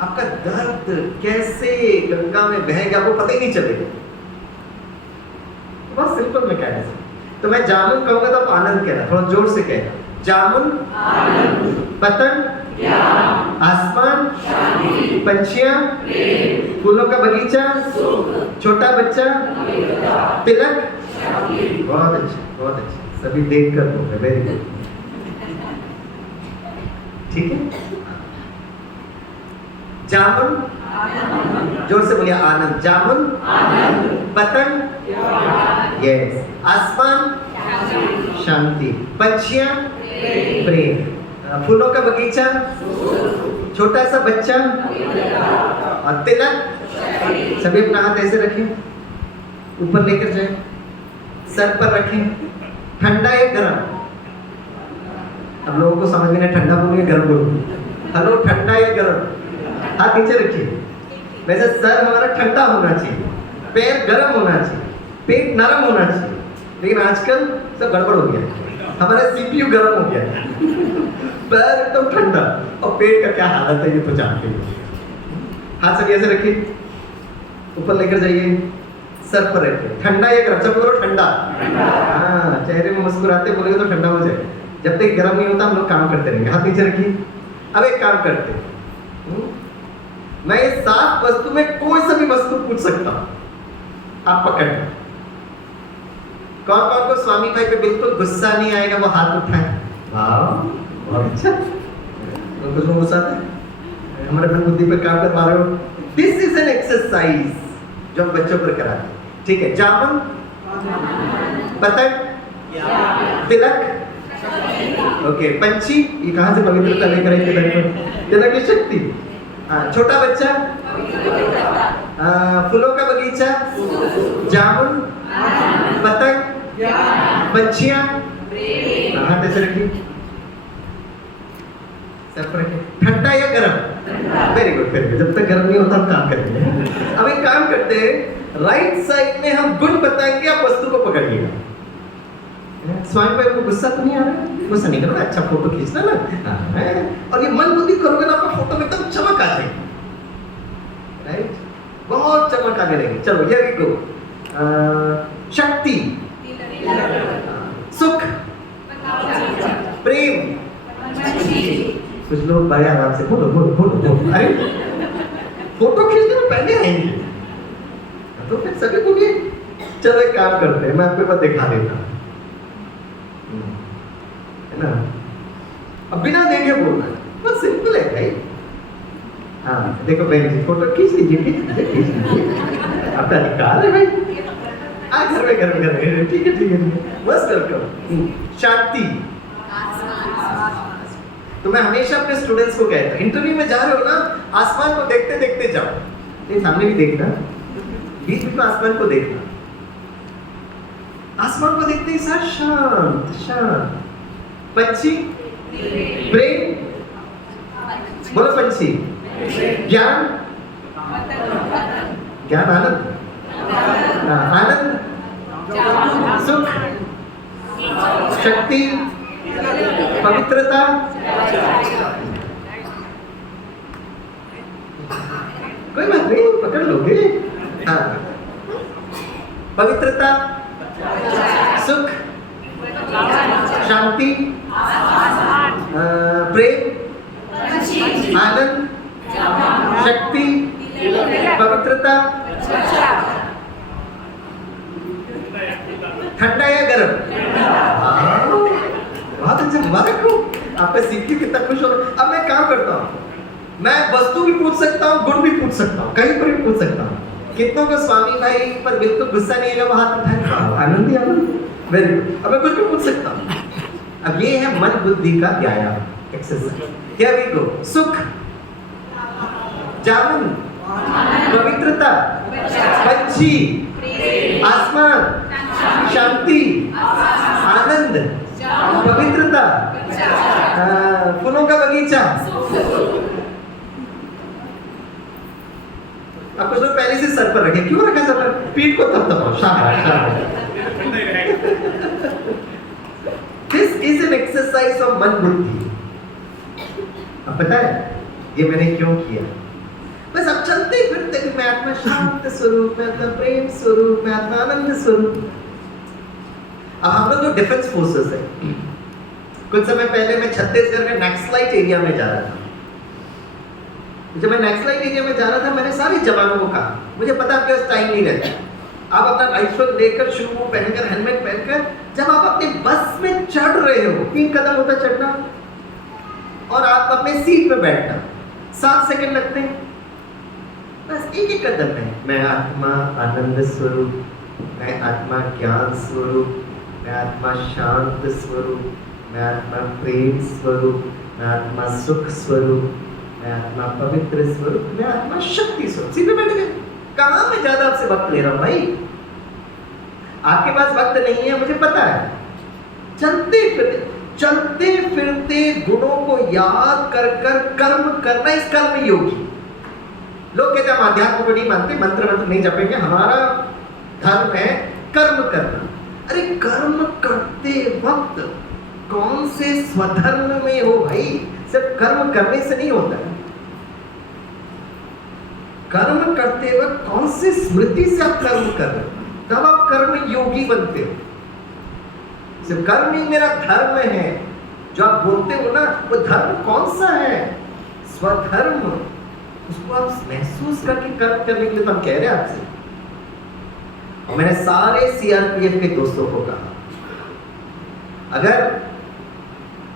आपका दर्द कैसे गंगा में बहेगा वो पता ही नहीं चलेगा। बहुत सिंपल मैकेनिज्म। तो मैं जामुन कहूंगा तो आप आनंद कहना, थोड़ा जोर से कहना। जामुन पतंग आसमान, पंछियां फूलों का बगीचा, छोटा बच्चा तिलक। बहुत अच्छा, बहुत अच्छा। सभी देख कर बोल रहे, वेरी गुड। ठीक है। जामुन, जोर से बोलिए आनंद। जामुन पतंग, यस। आसमान शांति, पंछियां प्रेम, फूलों का बगीचा, छोटा सा बच्चा और तिलक। सभी अपना हाथ ऐसे रखें, ऊपर लेकर जाएं, सर पर रखें। ठंडा या गर्म? अब लोगों को समझ में नहीं, ठंडा बोलूं गर्म बोलूं? हेलो, ठंडा या गर्म? हाथ नीचे रखिए। वैसे सर हमारा ठंडा होना चाहिए, पैर गर्म होना चाहिए, पेट नरम होना चाहिए, लेकिन आजकल सब गड़बड़ हो गया। हमारा सीपीयू गर्म हो गया, पैर एकदम ठंडा और पेट का क्या हालत है ये तो जानते हैं। हाथ सब ऐसे रखिए, ऊपर लेकर जाइए, सर पर रखिए। ठंडा या गर्म? सब बोलो ठंडा। हाँ, चेहरे में मुस्कुराते बोलेंगे तो ठंडा हो जाए। जब तक गर्म नहीं होता हम लोग काम करते रहेंगे। हाथ नीचे रखिए। अब एक काम करते हैं, मैं ये 7 वस्तु में कोई सा भी वस्तु पूछ सकता हूं, आप पकड़। कौन कौन को स्वामी भाई पे बिल्कुल गुस्सा नहीं आएगा वो हाथ उठाए। वाह, बहुत अच्छा। तो कुछ गुस्सा आता है, हमारे मन बुद्धि पे काम कर पा रहे हो। दिस इज एन एक्सरसाइज जो हम बच्चों पर कराते हैं। ठीक है। जामुन पतंग तिलक, ओके। पंछी, ये कहां से पवित्रता लेकर आई तिलक? तिलक की शक्ति। छोटा बच्चा फूलों का बगीचा, जामुन पतंग पंछियां। हाथ ऐसे रखिए, सर पर रखिए। ठंडा या गर्म? Very good, very good. जब तक गर्म नहीं होता हम काम करेंगे। अब एक काम करते हैं, राइट साइड में हम गुण बताएंगे, आप वस्तु को पकड़िएगा। स्वामी भाई को गुस्सा तो नहीं आ रहा? गुस्सा नहीं करना, अच्छा फोटो खींचना ना। और ये मन बुद्धि करोगे ना, आपका फोटो में एकदम चमक आ जाएगी। राइट, बहुत चमक आने लगेगी। चलो ये भी गो। शक्ति, सुख, प्रेम। कुछ लोग बड़े आराम से बोलो बोलो बोलो बोलो। अरे फोटो खींचने में पहले आएंगे तो फिर सभी को भी। चलो एक काम करते हैं, मैं आपको बस दिखा देता हूँ, है ना? अब बिना देखे बोलना, बहुत सिंपल है भाई। हाँ देखो बहन जी, फोटो खींच लीजिए, खींच लीजिए, आपका अधिकार है भाई। घर में ठीक है बस वेलकम। शांति। तो मैं हमेशा अपने स्टूडेंट्स को कहता हूँ, इंटरव्यू में जा रहे हो ना, आसमान को देखते देखते जाओ। ये सामने भी देखना, बीच में आसमान को देखना। आसमान को देखते ही सर शांत शांत, पंछी, प्रेम, बोलो पंछी, ज्ञान, ज्ञान आनंद, आनंद, सुख, शक्ति, पवित्रता, कोई बात नहीं, पकड़ लोगे। हाँ, पवित्रता, सुख, शांति, प्रेम, आनंद, शक्ति, पवित्रता, ठंडा या गर्म? बहुत अच्छा, मुबारक हो, आप पे सीख के कितना खुश हो। अब मैं काम करता हूँ, मैं वस्तु भी पूछ सकता हूँ, गुण भी पूछ सकता हूँ, कहीं पर भी पूछ सकता हूँ। कितनों को स्वामी भाई पर बिल्कुल गुस्सा नहीं है, वो हाथ उठाए, आनंद ही आनंद, वेरी गुड। अब मैं कुछ भी पूछ सकता हूँ। अब ये है मन बुद्धि का व्यायाम, एक्सरसाइज। Here we go. सुख, जामुन, पवित्रता, पंछी, आसमान, शांति, आनंद, पवित्रता, फूलों का बगीचा। अब कुछ लोग पहले से सर पर रखे, क्यों रखा सर पर? पीठ को थपथपाओ, शाबाश शाबाश। This is an exercise of मन बुद्धि। अब पता है ये मैंने क्यों किया? बस अब चलते फिरते मैं आत्मा शांत स्वरूप, मैं आत्मा प्रेम स्वरूप, मैं आत्मा आनंद स्वरूप। अब हम लोग तो डिफेंस फोर्सेस है। कुछ समय पहले मैं छत्तीसगढ़ के नक्सलाइट एरिया में जा रहा था। जब मैं नक्सलाइट एरिया में जा रहा था, मैंने सारे जवानों को कहा, मुझे पता आपके पास टाइम नहीं रहता, आप अपना राइफल लेकर, शू पहनकर, हेलमेट पहनकर, जब आप अपने बस में चढ़ रहे हो, 3 कदम होता चढ़ना, और आप अपने सीट पे बैठना, 7 सेकंड लगते हैं, बस एक कदम है। मैं आत्मा आनंद स्वरूप, मैं आत्मा ज्ञान स्वरूप, मैं आत्मा शांत स्वरूप, मैं आत्मा प्रेम स्वरूप, मैं आत्मा सुख स्वरूप, मैं आत्मा पवित्र स्वरूप, मैं आत्मा शक्ति स्वरूप। सीधे बैठ गए। कहाँ मैं ज्यादा आपसे वक्त ले रहा हूँ भाई? आपके पास वक्त नहीं है, मुझे पता है। चलते फिरते गुणों को याद कर कर कर्म करना, इस कर्म योगी। लोग कहते हैं हम आध्यात्म को नहीं मानते, मंत्र नहीं जपेंगे, हमारा धर्म है कर्म करना। अरे कर्म करते वक्त कौन से स्वधर्म में हो भाई? सिर्फ कर्म करने से नहीं होता है। कर्म करते वक्त कौन से स्मृति से आप कर्म कर रहे हो, तब आप कर्म योगी बनते हो। सिर्फ कर्म ही मेरा धर्म है जो आप बोलते हो ना, वो धर्म कौन सा है? स्वधर्म। उसको आप महसूस करके कर्म करने के लिए तो हम कह रहे हैं आपसे। और मैंने सारे सीआरपीएफ के दोस्तों को कहा, अगर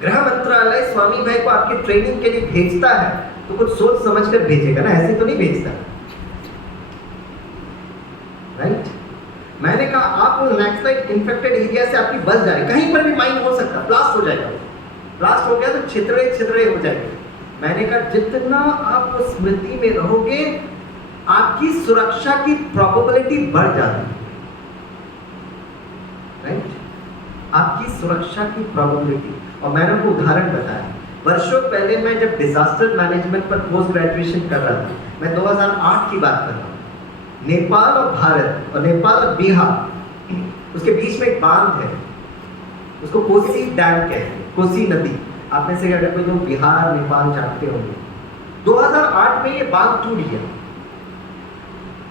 गृह मंत्रालय स्वामी भाई को आपकी ट्रेनिंग के लिए भेजता है तो कुछ सोच समझ कर भेजेगा ना, ऐसे तो नहीं भेजता, राइट? मैंने कहा आप नक्सलाइट इन्फेक्टेड एरिया से आपकी बस जा रही, कहीं पर भी माइन हो सकता, ब्लास्ट हो जाएगा। ब्लास्ट हो गया तो छितरे हो जाएंगे। मैंने कहा जितना आप स्मृति में रहोगे, आपकी सुरक्षा की प्रोबेबिलिटी बढ़ जाती है, राइट? आपकी सुरक्षा की प्रोबेबिलिटी। और मैंने उनको उदाहरण बताया। वर्षों पहले मैं जब डिजास्टर मैनेजमेंट पर पोस्ट ग्रेजुएशन कर रहा था, मैं 2008 की बात कर रहा हूँ, नेपाल और भारत और नेपाल और बिहार, उसके बीच में एक बांध है, उसको कोसी डैम कहते हैं, कोसी नदी। आप में से अगर कोई लोग बिहार नेपाल जानते होंगे, 2008 में ये बांध टूट गया।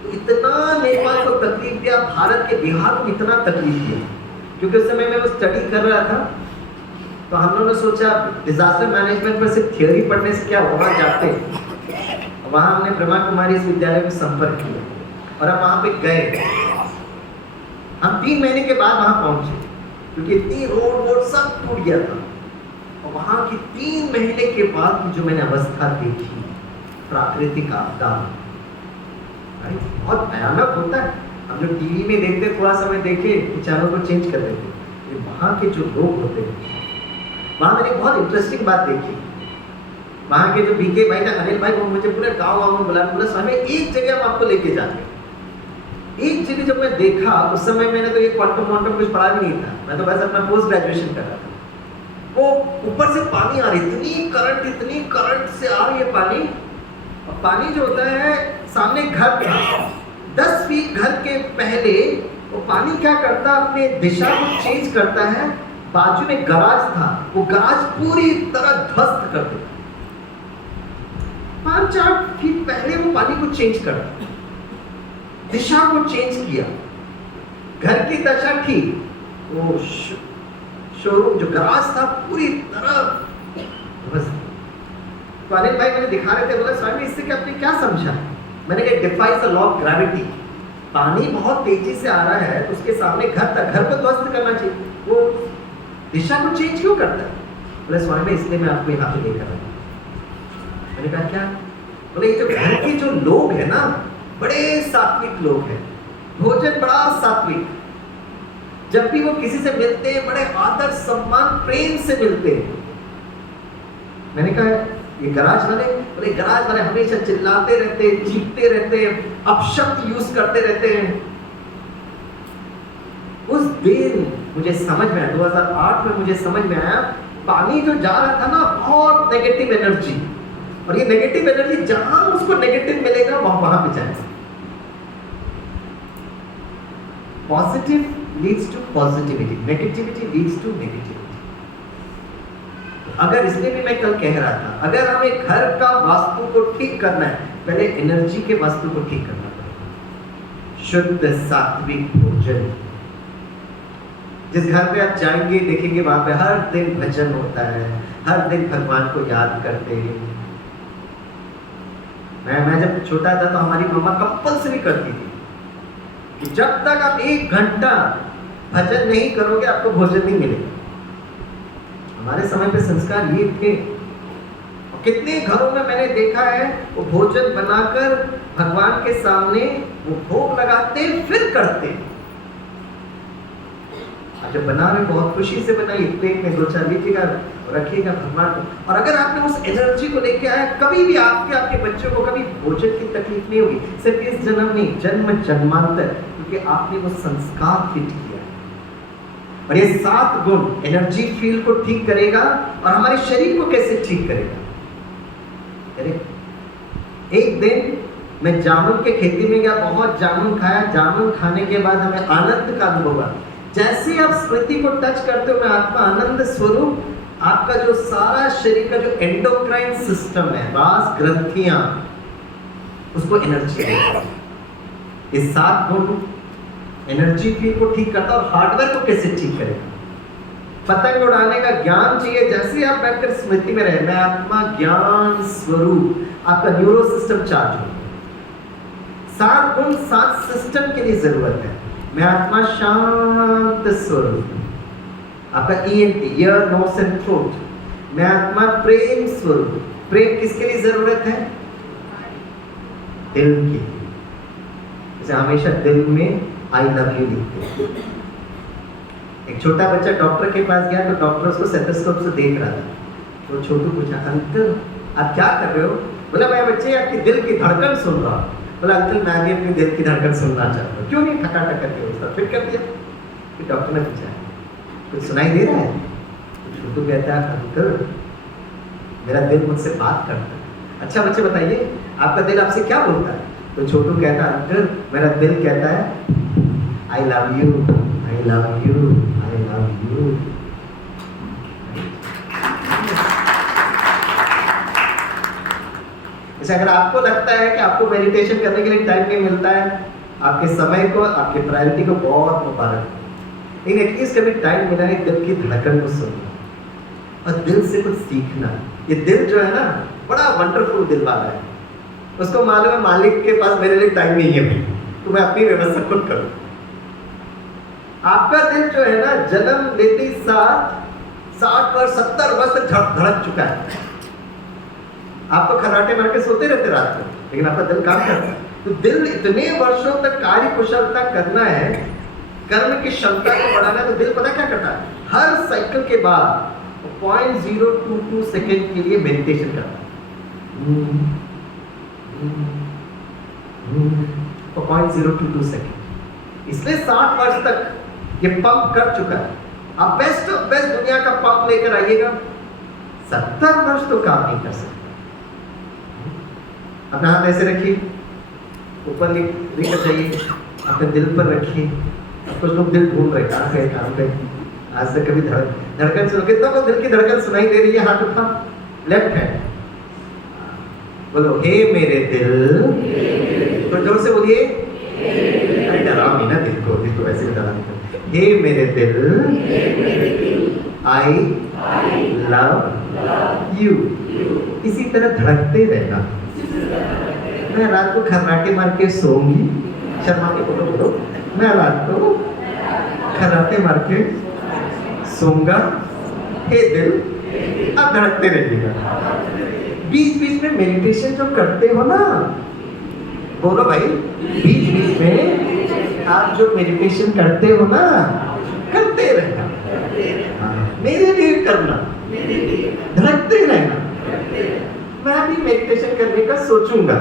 तो इतना नेपाल को तकलीफ दिया, भारत के बिहार को इतना तकलीफ दिया, क्योंकि उस समय मैं वो स्टडी कर रहा था। तो हम लोगों ने सोचा डिजास्टर मैनेजमेंट पर सिर्फ थियोरी पढ़ने से क्या, वहाँ जाते, वहाँ हमने ब्रह्मा कुमारी विद्यालय में संपर्क किया और हम वहाँ पे गए। हम 3 महीने के बाद वहाँ पहुँचे, क्योंकि इतनी रोड सब टूट गया था। और वहाँ की 3 महीने के बाद की जो मैंने अवस्था देखी, प्राकृतिक आपदा, बहुत भयानक होता है। हम लोग टीवी में देखते, थोड़ा समय देखे, चैनल को चेंज कर देते। वहाँ के जो लोग होते हैं, वहाँ मैंने बहुत इंटरेस्टिंग बात देखी। वहाँ के जो बीके भाई ना, अनिल भाई, वो मुझे पूरे गाँव में बुला, पूरा समय एक जगह हम आपको लेके जाते। एक जगह जब मैं देखा, उस समय मैंने तो ये क्वांटम कुछ पढ़ा भी नहीं था, मैं तो बस अपना पोस्ट ग्रेजुएशन कर रहा था। वो ऊपर से पानी आ रही, इतनी करंट से आ रही है पानी। और पानी जो होता है, सामने घर था, 10 फीट घर के पहले वो पानी क्या करता, अपने दिशा को चेंज करता है। बाजू में गराज था, वो गराज पूरी तरह ध्वस्त कर देता। 5-4 फीट पहले वो पानी को चेंज करता, दिशा को चेंज किया। घर की दशा ठीक, वो शोरूम जो गराज था पूरी तरह ध्वस्त। तो अनिल भाई मुझे दिखा रहे थे, बोला स्वामी इससे क्या आपने क्या समझा? मैंने कहा defies the law of gravity. पानी बहुत तेजी से आ रहा है तो उसके सामने घर को ध्वस्त करना चाहिए, वो दिशा को चेंज क्यों करता है? बोले स्वामी इसलिए मैं आपको यहाँ पे लेकर आया। मैंने कहा क्या? बोले ये जो घर के जो लोग हैं ना, बड़े सात्विक लोग हैं, भोजन बड़ा सात्विक, जब भी वो किसी से मिलते हैं बड़े आदर सम्मान प्रेम से मिलते हैं। मैंने कहा ये गराज वाले? बोले गराज वाले हमेशा चिल्लाते रहते हैं, चीखते रहते हैं, अपशब्द यूज करते रहते हैं। उस दिन मुझे समझ में आया, 2008 में मुझे समझ में आया, पानी जो जा रहा था ना बहुत नेगेटिव एनर्जी, और ये नेगेटिव एनर्जी जहां उसको नेगेटिव मिलेगा वहां पे जाएगा। Positive leads to positivity, negativity leads to negativity. अगर इसलिए भी मैं कल कह रहा था, अगर हमें घर का वास्तु को ठीक करना है, पहले एनर्जी के वास्तु को ठीक करना पड़ेगा। शुद्ध सात्विक भोजन, जिस घर पे आप जाएंगे देखेंगे वहां पे हर दिन भजन होता है, हर दिन भगवान को याद करते हैं। मैं जब छोटा था तो हमारी मम्मा कंपल्सरी करती थी कि जब तक आप 1 घंटा भजन नहीं करोगे आपको भोजन नहीं मिलेगा। हमारे समय पे संस्कार ये थे। और कितने घरों में मैंने देखा है वो भोजन बनाकर भगवान के सामने वो भोग लगाते फिर करते। जब बना रहे बहुत खुशी से बनाइए, प्लेट में 2-4 लीजिएगा और रखिएगा भगवान को। और अगर आपने उस एनर्जी को लेके आया, कभी भी आपके बच्चों को कभी भोजन की तकलीफ नहीं होगी, सिर्फ इस जन्म नहीं, जन्म जन्मांतर, क्योंकि आपने वो संस्कार फिट किया। और ये 7 गुण एनर्जी फील्ड को ठीक करेगा और हमारे शरीर को कैसे ठीक करेगा। एक दिन मैं जामुन के खेती में गया, बहुत जामुन खाया। जामुन खाने के बाद हमें आनंद का अनुभव हुआ। जैसे आप स्मृति को टच करते हो, मैं आत्मा आनंद स्वरूप, आपका जो सारा शरीर का जो एंडोक्राइन सिस्टम है, वास ग्रंथियां, उसको एनर्जी देता है। ये 7 गुण एनर्जी फील्ड को ठीक करता है। और हार्डवेयर को कैसे ठीक करेगा? पतंग उड़ाने का ज्ञान चाहिए। जैसे आप बैठकर स्मृति में रहे, मैं आत्मा ज्ञान स्वरूप, आपका न्यूरो सिस्टम चार्ज हो। 7 गुण 7 सिस्टम के लिए जरूरत है। मैं आत्मा शांत स्वरूप, आपका ENT, ear nose and throat. मैं आत्मा प्रेम स्वरूप। प्रेम किसके लिए जरूरत है? दिल की। जैसे हमेशा दिल में आई लव यू लिखते हैं। एक छोटा बच्चा डॉक्टर के पास गया तो डॉक्टर उसको स्टेथोस्कोप से देख रहा था। तो छोटू पूछा, अंकल आप क्या कर रहे हो? बोला मैं बच्चे आपकी दिल की धड़कन सुन रहा हूँ। बोला अंकल मैं भी अपनी दिल की धड़कन सुनना चाहता हूँ। क्यों नहीं? ठका करके उसका फिट कर दिया। फिर डॉक्टर ने पूछा कुछ सुनाई दे रहा है? तो छोटू कहता है अंकल मेरा दिल मुझसे बात करता है। अच्छा बच्चे बताइए आपका दिल आपसे क्या बोलता है? तो छोटू कहता है अंकल मेरा दिल कहता है I love you, I love you, I love you. अगर आपको लगता है कि आपको मेडिटेशन करने के लिए टाइम नहीं मिलता है, आपके समय को, आपके प्रायोरिटी को बहुत मुबारक, लेकिन एटलीस्ट कभी टाइम मिला है दिल की धड़कन को सुनना और दिल से कुछ सीखना। ये दिल जो है ना बड़ा वंडरफुल दिल वाला है। उसको मालूम है मालिक के पास मेरे लिए टाइम नहीं है भाई, तो मैं अपनी व्यवस्था खुद करूँ। आपका दिल जो है ना जन्म लेते 60 वर्ष 70 वर्ष तक धड़क चुका है। आप तो खर्राटे मार के सोते रहते रात में, लेकिन आपका दिल काम करता है। तो दिल इतने वर्षों तक कार्य कुशलता करना है, कर्म की क्षमता को बढ़ाना है, तो दिल पता क्या करता है? हर साइकिल के बाद 0.022 सेकेंड के लिए मेडिटेशन करता है। 0.022 सेकेंड। इसलिए 60 वर्ष तक ये पंप कर चुका है। आप बेस्ट ऑफ बेस्ट दुनिया का पंप लेकर आइएगा, 70 वर्ष तो काम नहीं कर सकते। अपना हाथ ऐसे रखिए, ऊपर लेकर जाइए, अपने दिल पर रखिए। कुछ लोग दिल ढूंढ रहे कहाँ गए कहाँ गए, आज तक कभी धड़कन सुनो, कितना को दिल की धड़कन सुनाई दे रही है? हाथ उठा, लेफ्ट हैंड बोलो, हे मेरे दिल, तो जोर से बोलिए, अरे डराओ नहीं ना दिल को वैसे डरा नहीं। हे मेरे दिल, आई लव यू। इसी तरह धड़कते रहना। मैं रात को खर्राटे मार के सोऊंगी, शर्मा के बोलो बोलो, मैं रात को खर्राटे मार के सोऊंगा। हे दिल, अब धड़कते रहिएगा। बीच बीच में मेडिटेशन जो करते हो ना, बोलो भाई, बीच बीच में आप जो मेडिटेशन करते हो ना, करते रहना। मेरे लिए करना, धड़कते रहना। मैं भी मेडिटेशन करने का सोचूंगा।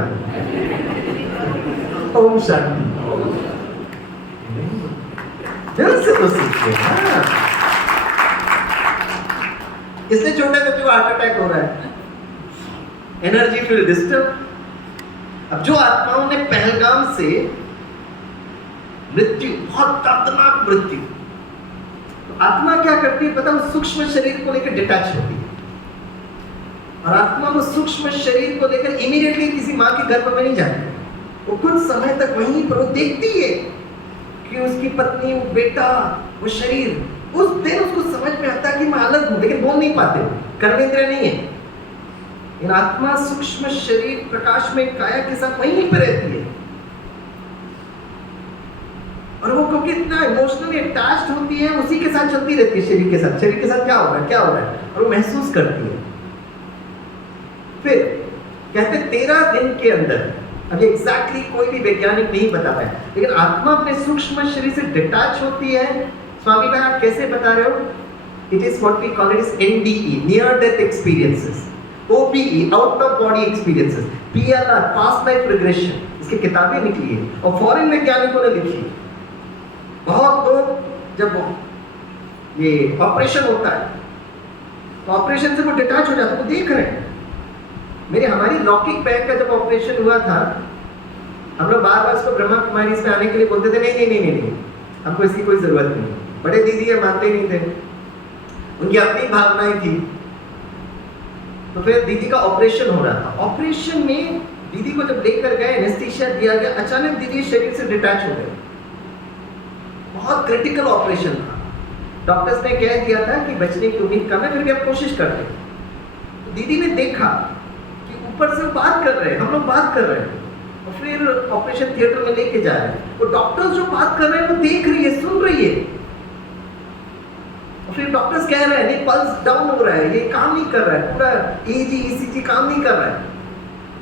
ओम शांति। दिल से तो सीखिए ना। इसलिए छोटे बच्चों को हार्ट अटैक हो रहा है, एनर्जी फील डिस्टर्ब। अब जो आत्माओं ने पहलगाम से मृत्यु, बहुत दर्दनाक मृत्यु, तो आत्मा क्या करती है पता? वो सूक्ष्म शरीर को लेकर डिटैच होती है, और आत्मा वो सूक्ष्म शरीर को लेकर इमीडिएटली किसी माँ के गर्भ में नहीं जाती। वो कुछ समय तक वहीं पर वो देखती है कि उसकी पत्नी, वो बेटा, वो शरीर, उस दिन उसको समझ में आता है कि मैं अलग हूं, लेकिन बोल नहीं पाते, कर्मेंद्रिय नहीं है। इन आत्मा सूक्ष्म शरीर प्रकाश में काया के साथ वहीं पर रहती है, और वो क्योंकि इतना इमोशनली अटैच्ड होती है, उसी के साथ चलती रहती है, शरीर के साथ। शरीर के साथ क्या हो रहा है, क्या हो रहा है, और वो महसूस करती है। फिर कहते 13 दिन के अंदर, अब ये एग्जैक्टली कोई भी वैज्ञानिक नहीं बता पाए, लेकिन आत्मा अपने सूक्ष्म शरीर से डिटैच होती है। स्वामी भाई आप कैसे बता रहे हो? It is what we call it is NDE, near death experiences, OBE, out of body experiences, PLR, past life regression, इसकी किताबें निकली है और फॉरेन वैज्ञानिकों ने लिखी है। बहुत लोग जब ये ऑपरेशन होता है तो ऑपरेशन से वो डिटैच हो जाते हैं, वो देख रहे हैं। हमारी लौकिक बैग का जब ऑपरेशन हुआ था, हम लोग बार बार उसको ब्रह्मा कुमारी इसमें आने के लिए बोलते थे, नहीं नहीं नहीं नहीं, हमको इसकी कोई जरूरत नहीं। बड़े दीदी ये मानते नहीं थे, उनकी अपनी भावनाएं थी। तो फिर दीदी का ऑपरेशन हो रहा था। ऑपरेशन में दीदी को जब लेकर गए, एनेस्थीसिया दिया गया, अचानक दीदी शरीर से डिटैच हो गए। बहुत क्रिटिकल ऑपरेशन था। डॉक्टर्स ने कह दिया था कि बचने की उम्मीद कम है, फिर भी आप कोशिश करते। तो दीदी ने देखा कि ऊपर से बात कर रहे हैं, हम लोग बात कर रहे हैं, और फिर ऑपरेशन थिएटर में लेके जा रहे हैं। वो डॉक्टर्स जो बात कर रहे हैं वो देख रही है, सुन रही है, और फिर डॉक्टर्स कह रहे हैं नहीं, पल्स डाउन हो रहा है, ये काम नहीं कर रहा है, पूरा EEG ECG काम नहीं कर रहा है।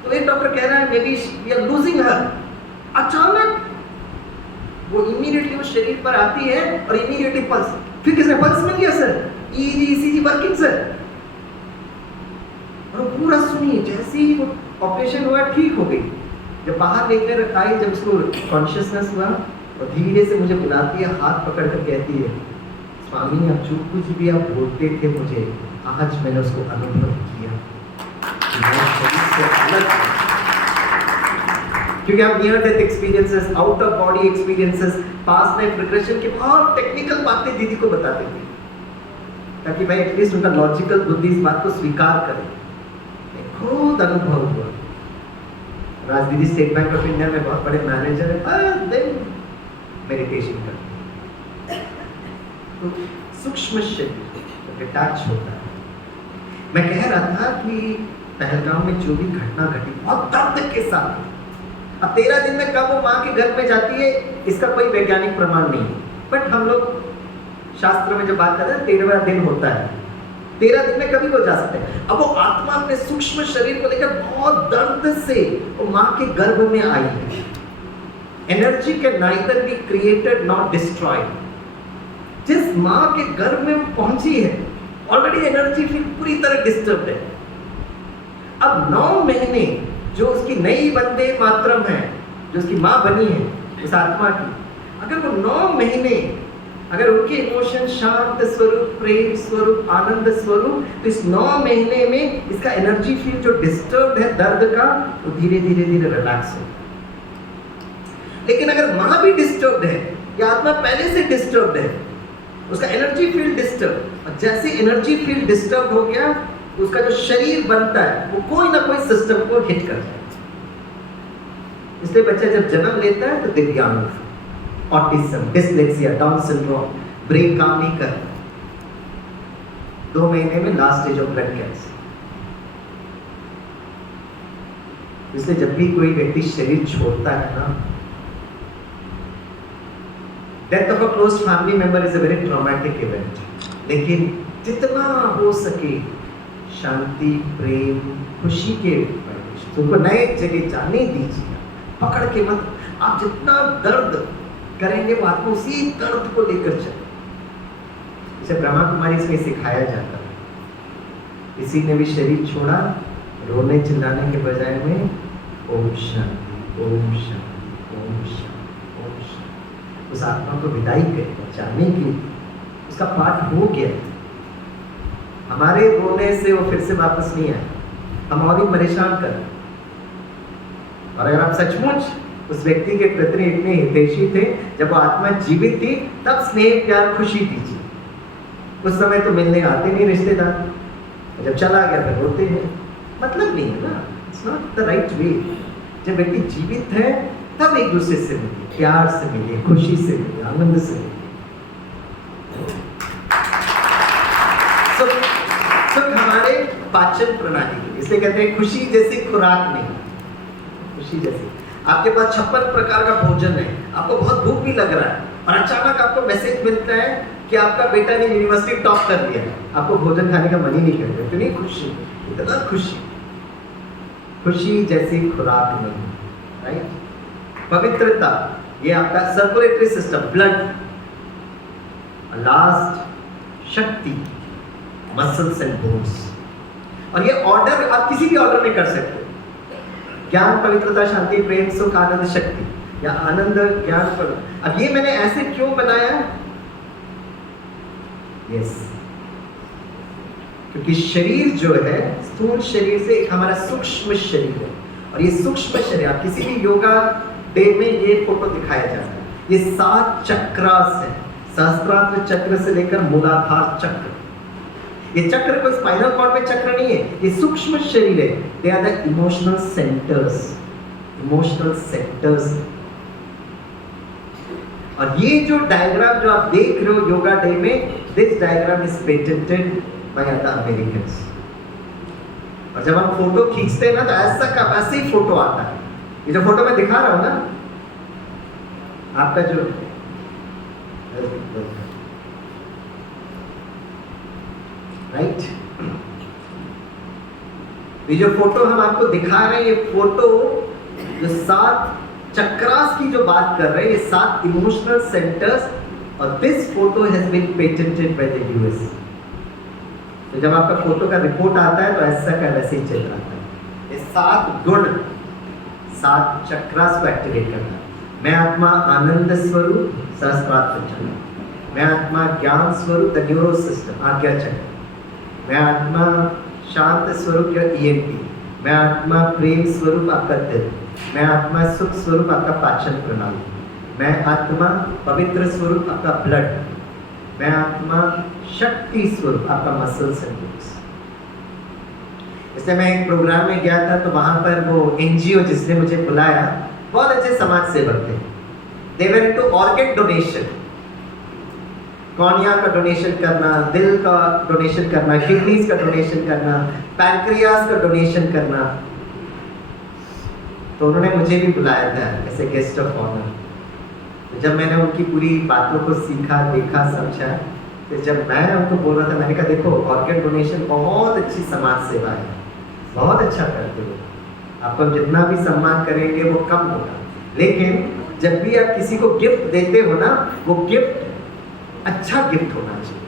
तो एक डॉक्टर कह रहा है maybe we are losing her. अचानक वो इमीडिएटली वो शरीर पर आती है और इमीडिएटली पल्स, फिर किसने पल्स मिल गया sir, EEG ECG working sir. और पूरा सुनिए, जैसे ही वो ऑपरेशन हुआ ठीक हो गई। जब बाहर लेकर आई, जब उसको कॉन्शियसनेस हुआ, और धीरे से मुझे बुलाती है, हाथ पकड़ कर कहती है, स्वामी अब जो कुछ भी आप बोलते थे मुझे, आज मैंने उसको अनुभव किया, मैं शरीर से अलग हूं। क्योंकि आप near death experiences, out of body experiences, past life regression की बहुत टेक्निकल बातें दीदी को बताते थे, ताकि भाई एटलीस्ट उनका लॉजिकल बुद्धि इस बात को स्वीकार करे। खुद अनुभव हुआ। राज दीदी स्टेट बैंक ऑफ इंडिया में बहुत बड़े मैनेजर है, दिन मेडिटेशन करते हैं। तो सूक्ष्म शरीर डिटैच होता है। मैं कह रहा था कि पहलगाम में जो भी घटना घटी बहुत दर्द के साथ, अब 13 दिन में कब वो माँ के घर में जाती है इसका कोई वैज्ञानिक प्रमाण नहीं है, बट हम लोग शास्त्र में जब बात करते हैं 13वां दिन होता है, 13 दिन में कभी वो जा सकते हैं। अब वो आत्मा अपने सूक्ष्म शरीर को लेकर बहुत दर्द से वो माँ के गर्भ में आई है। Energy can neither be created not destroyed. जिस माँ के गर्भ में वो पहुंची है, ऑलरेडी एनर्जी फिर पूरी तरह डिस्टर्ब है। अब 9 महीने जो उसकी नई वंदे मातरम है, जो उसकी माँ बनी है उस आत्मा की, अगर वो 9 महीने अगर उनके इमोशन शांत स्वरूप, प्रेम स्वरूप, आनंद स्वरूप, तो इस 9 महीने में इसका एनर्जी फील्ड जो डिस्टर्ब है दर्द का, वो धीरे धीरे धीरे रिलैक्स होगा। लेकिन अगर मां भी डिस्टर्ब है या आत्मा पहले से डिस्टर्ब है, उसका एनर्जी फील्ड डिस्टर्ब, और जैसे एनर्जी फील्ड डिस्टर्ब हो गया, उसका जो शरीर बनता है वो कोई ना कोई सिस्टम को हिट कर जाए। इसलिए बच्चा जब जन्म लेता है तो दिव्यांग, autism, dyslexia, down syndrome, brain काम नहीं कर, 2 महीने में last stage of blood cancer. इसलिए जब भी कोई व्यक्ति शरीर छोड़ता है ना, death of a close family member is a very traumatic event, लेकिन जितना हो सके शांति, प्रेम, खुशी के उनको नए जगह जाने दीजिए, पकड़ के मत। आप जितना दर्द करेंगे वो आत्मा उसी दर्द को लेकर चले। इसे ब्रह्मा कुमारी इसमें सिखाया जाता है। किसी ने भी शरीर छोड़ा, रोने चिल्लाने के बजाय में ओम शांति, ओम शांति, ओम शांति, ओम शांति, उस आत्मा को विदाई करें, जाने की उसका पाठ हो गया। हमारे रोने से वो फिर से वापस नहीं आए, हम और भी परेशान कर। और अगर आप सचमुच उस व्यक्ति के प्रति इतने हितैषी थे, जब वो आत्मा जीवित थी, तब स्नेह, प्यार, खुशी दीजिए। उस समय तो मिलने आते नहीं रिश्तेदार, जब चला गया फिर रोते हैं, मतलब नहीं है ना, it's not the right way. जब व्यक्ति जीवित है तब एक दूसरे से मिलिए, प्यार से मिलिए, खुशी से मिलिए, आनंद से मिलिए। सुख हमारे पाचन प्रणाली के, इसलिए कहते हैं खुशी जैसी खुराक नहीं, खुशी जैसी। आपके पास 56 प्रकार का भोजन है, आपको बहुत भूख भी लग रहा है, और अचानक आपको मैसेज मिलता है कि आपका बेटा ने यूनिवर्सिटी टॉप कर लिया है, आपको भोजन खाने का मन ही नहीं करता। इतनी खुशी, इतना खुशी, खुशी जैसी खुराक नहीं, राइट। पवित्रता, ये आपका सर्कुलेटरी सिस्टम, ब्लड। लास्ट शक्ति, मसल्स एंड बोन्स। और ये ऑर्डर आप किसी भी ऑर्डर में कर सकते हो, ज्ञान, पवित्रता, शांति, प्रेम, सुख, आनंद, शक्ति, या आनंद, ज्ञान, पर। अब ये मैंने ऐसे क्यों बनाया? यस, क्योंकि शरीर जो है, स्थूल शरीर से एक हमारा सूक्ष्म शरीर है, और ये सूक्ष्म शरीर, आप किसी भी योगा डे में ये फोटो दिखाया जाता है। ये 7 चक्रास है, सहस्त्रार्थ चक्र से लेकर मूलाधार चक्र। ये चक्र कोई स्पाइनल कॉर्ड में चक्र नहीं है, ये सूक्ष्म शरीर है। They are the emotional centres, emotional centres. और ये जो डायग्राम जो आप देख रहे हो योगा डे में, this diagram is patented by the Americans. और जब हम फोटो खींचते हैं ना, तो ऐसा का वैसे ही फोटो आता है। ये जो फोटो मैं दिखा रहा हूं ना, आपका जो राइट, ये जो फोटो हम आपको दिखा रहे हैं, ये फोटो जो 7 चक्रास की जो बात कर रहे हैं, ये 7 इमोशनल सेंटर्स, और this photo has been patented by the US. तो जब आपका फोटो का रिपोर्ट आता है तो ऐसा का वैसे ही चल रहा है। ये 7 गुण, 7 चक्रास को एक्टिवेट करता है। मैं आत्मा आनंद स्वरूप, सहस्त्रार्थ चक्र। मैं आत्मा ज्ञान स्वरूप, द न्यूरो सिस्टम, आज्ञा चक्र। मैं आत्मा शांत स्वरूप, या ईएनटी। मैं आत्मा प्रेम स्वरूप, आपका दिल। मैं आत्मा सुख स्वरूप, आपका पाचन प्रणाली। मैं आत्मा पवित्र स्वरूप, आपका ब्लड। मैं आत्मा शक्ति स्वरूप, आपका मसल्स एंड बोन्स। इसलिए मैं एक प्रोग्राम में गया था, तो वहां पर वो एनजीओ जिसने मुझे बुलाया, बहुत अच्छे समाज सेवक थे। They were into organ donation, cornea का डोनेशन करना, दिल का डोनेशन करना, किडनीज का डोनेशन करना, पैनक्रियास का डोनेशन करना। तो उन्होंने मुझे भी बुलाया था ऐसे गेस्ट ऑफ ऑनर। तो जब मैंने उनकी पूरी बातों को सीखा, देखा, समझा, तो जब मैं उनको बोल रहा था, मैंने कहा देखो, ऑर्गन डोनेशन बहुत अच्छी समाज सेवा है, बहुत अच्छा करते हो, आपको जितना भी सम्मान करेंगे वो कम होगा। लेकिन जब भी आप किसी को गिफ्ट देते हो ना, वो गिफ्ट अच्छा गिफ्ट होना चाहिए।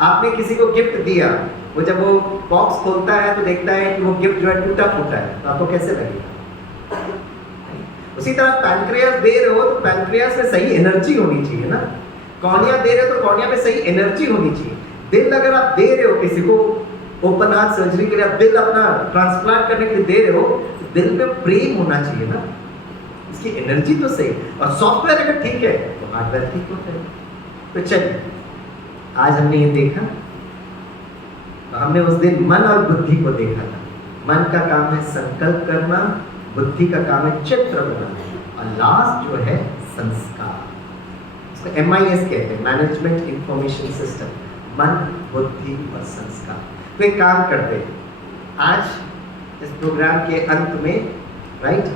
आपने किसी को गिफ्ट दिया, वो जब वो बॉक्स खोलता है तो देखता है कि वो गिफ्ट जो है टूटा फूटा है, तो आपको कैसे लगेगा? उसी तरह पैनक्रियास दे रहे हो, तो पैनक्रियास में सही एनर्जी होनी चाहिए ना। कॉर्निया दे रहे हो तो कॉर्निया में सही एनर्जी होनी चाहिए। दिल अगर आप दे रहे हो किसी को ओपन हार्ट सर्जरी के लिए, आप दिल अपना ट्रांसप्लांट करने के लिए दे रहे हो, तो दिल में प्रेम होना चाहिए ना, इसकी एनर्जी तो सही। और सॉफ्टवेयर अगर ठीक है तो हार्डवेयर ठीक होता है। तो चलिए आज हमने ये देखा, तो हमने उस दिन मन और बुद्धि को देखा था। मन का काम है संकल्प करना, बुद्धि का काम है चित्र बनाना, और लास्ट जो है संस्कार, उसको MIS कहते हैं, मैनेजमेंट इंफॉर्मेशन सिस्टम। मन, बुद्धि और संस्कार। तो एक काम करते हैं, आज इस प्रोग्राम के अंत में राइट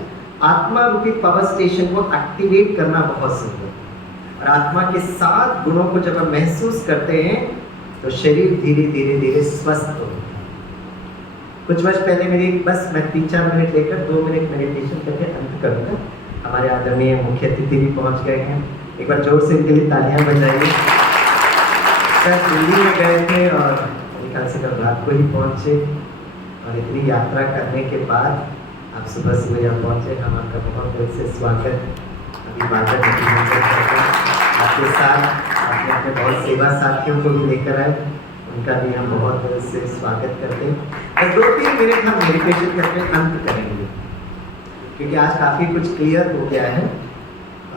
आत्मा रूपी पावर स्टेशन को एक्टिवेट करना बहुत सुंदर है। और आत्मा के 7 गुणों को जब हम महसूस करते हैं तो शरीर धीरे धीरे धीरे स्वस्थ होता है। कुछ वर्ष पहले मेरी बस मैं 3-4 मिनट लेकर 2 मिनट मेडिटेशन करके अंत करूँगा। हमारे आदरणीय मुख्य अतिथि भी पहुँच गए हैं, एक बार जोर से इनके लिए तालियां बजाइए। सर दिल्ली में गए थे और मेरे ख्याल से कल रात को ही पहुँचे, और इतनी यात्रा करने के बाद आप सुबह सुबह यहाँ पहुँचे। हम आपका बहुत दिल से स्वागत अभिवादन करते हैं। आपके साथ आपने अपने बहुत सेवा साथियों को भी लेकर आए, उनका भी हम बहुत दिल से स्वागत करते हैं। बस 2-3 मिनट हम मेडिटेशन करके अंत करेंगे, क्योंकि आज काफ़ी कुछ क्लियर हो गया है।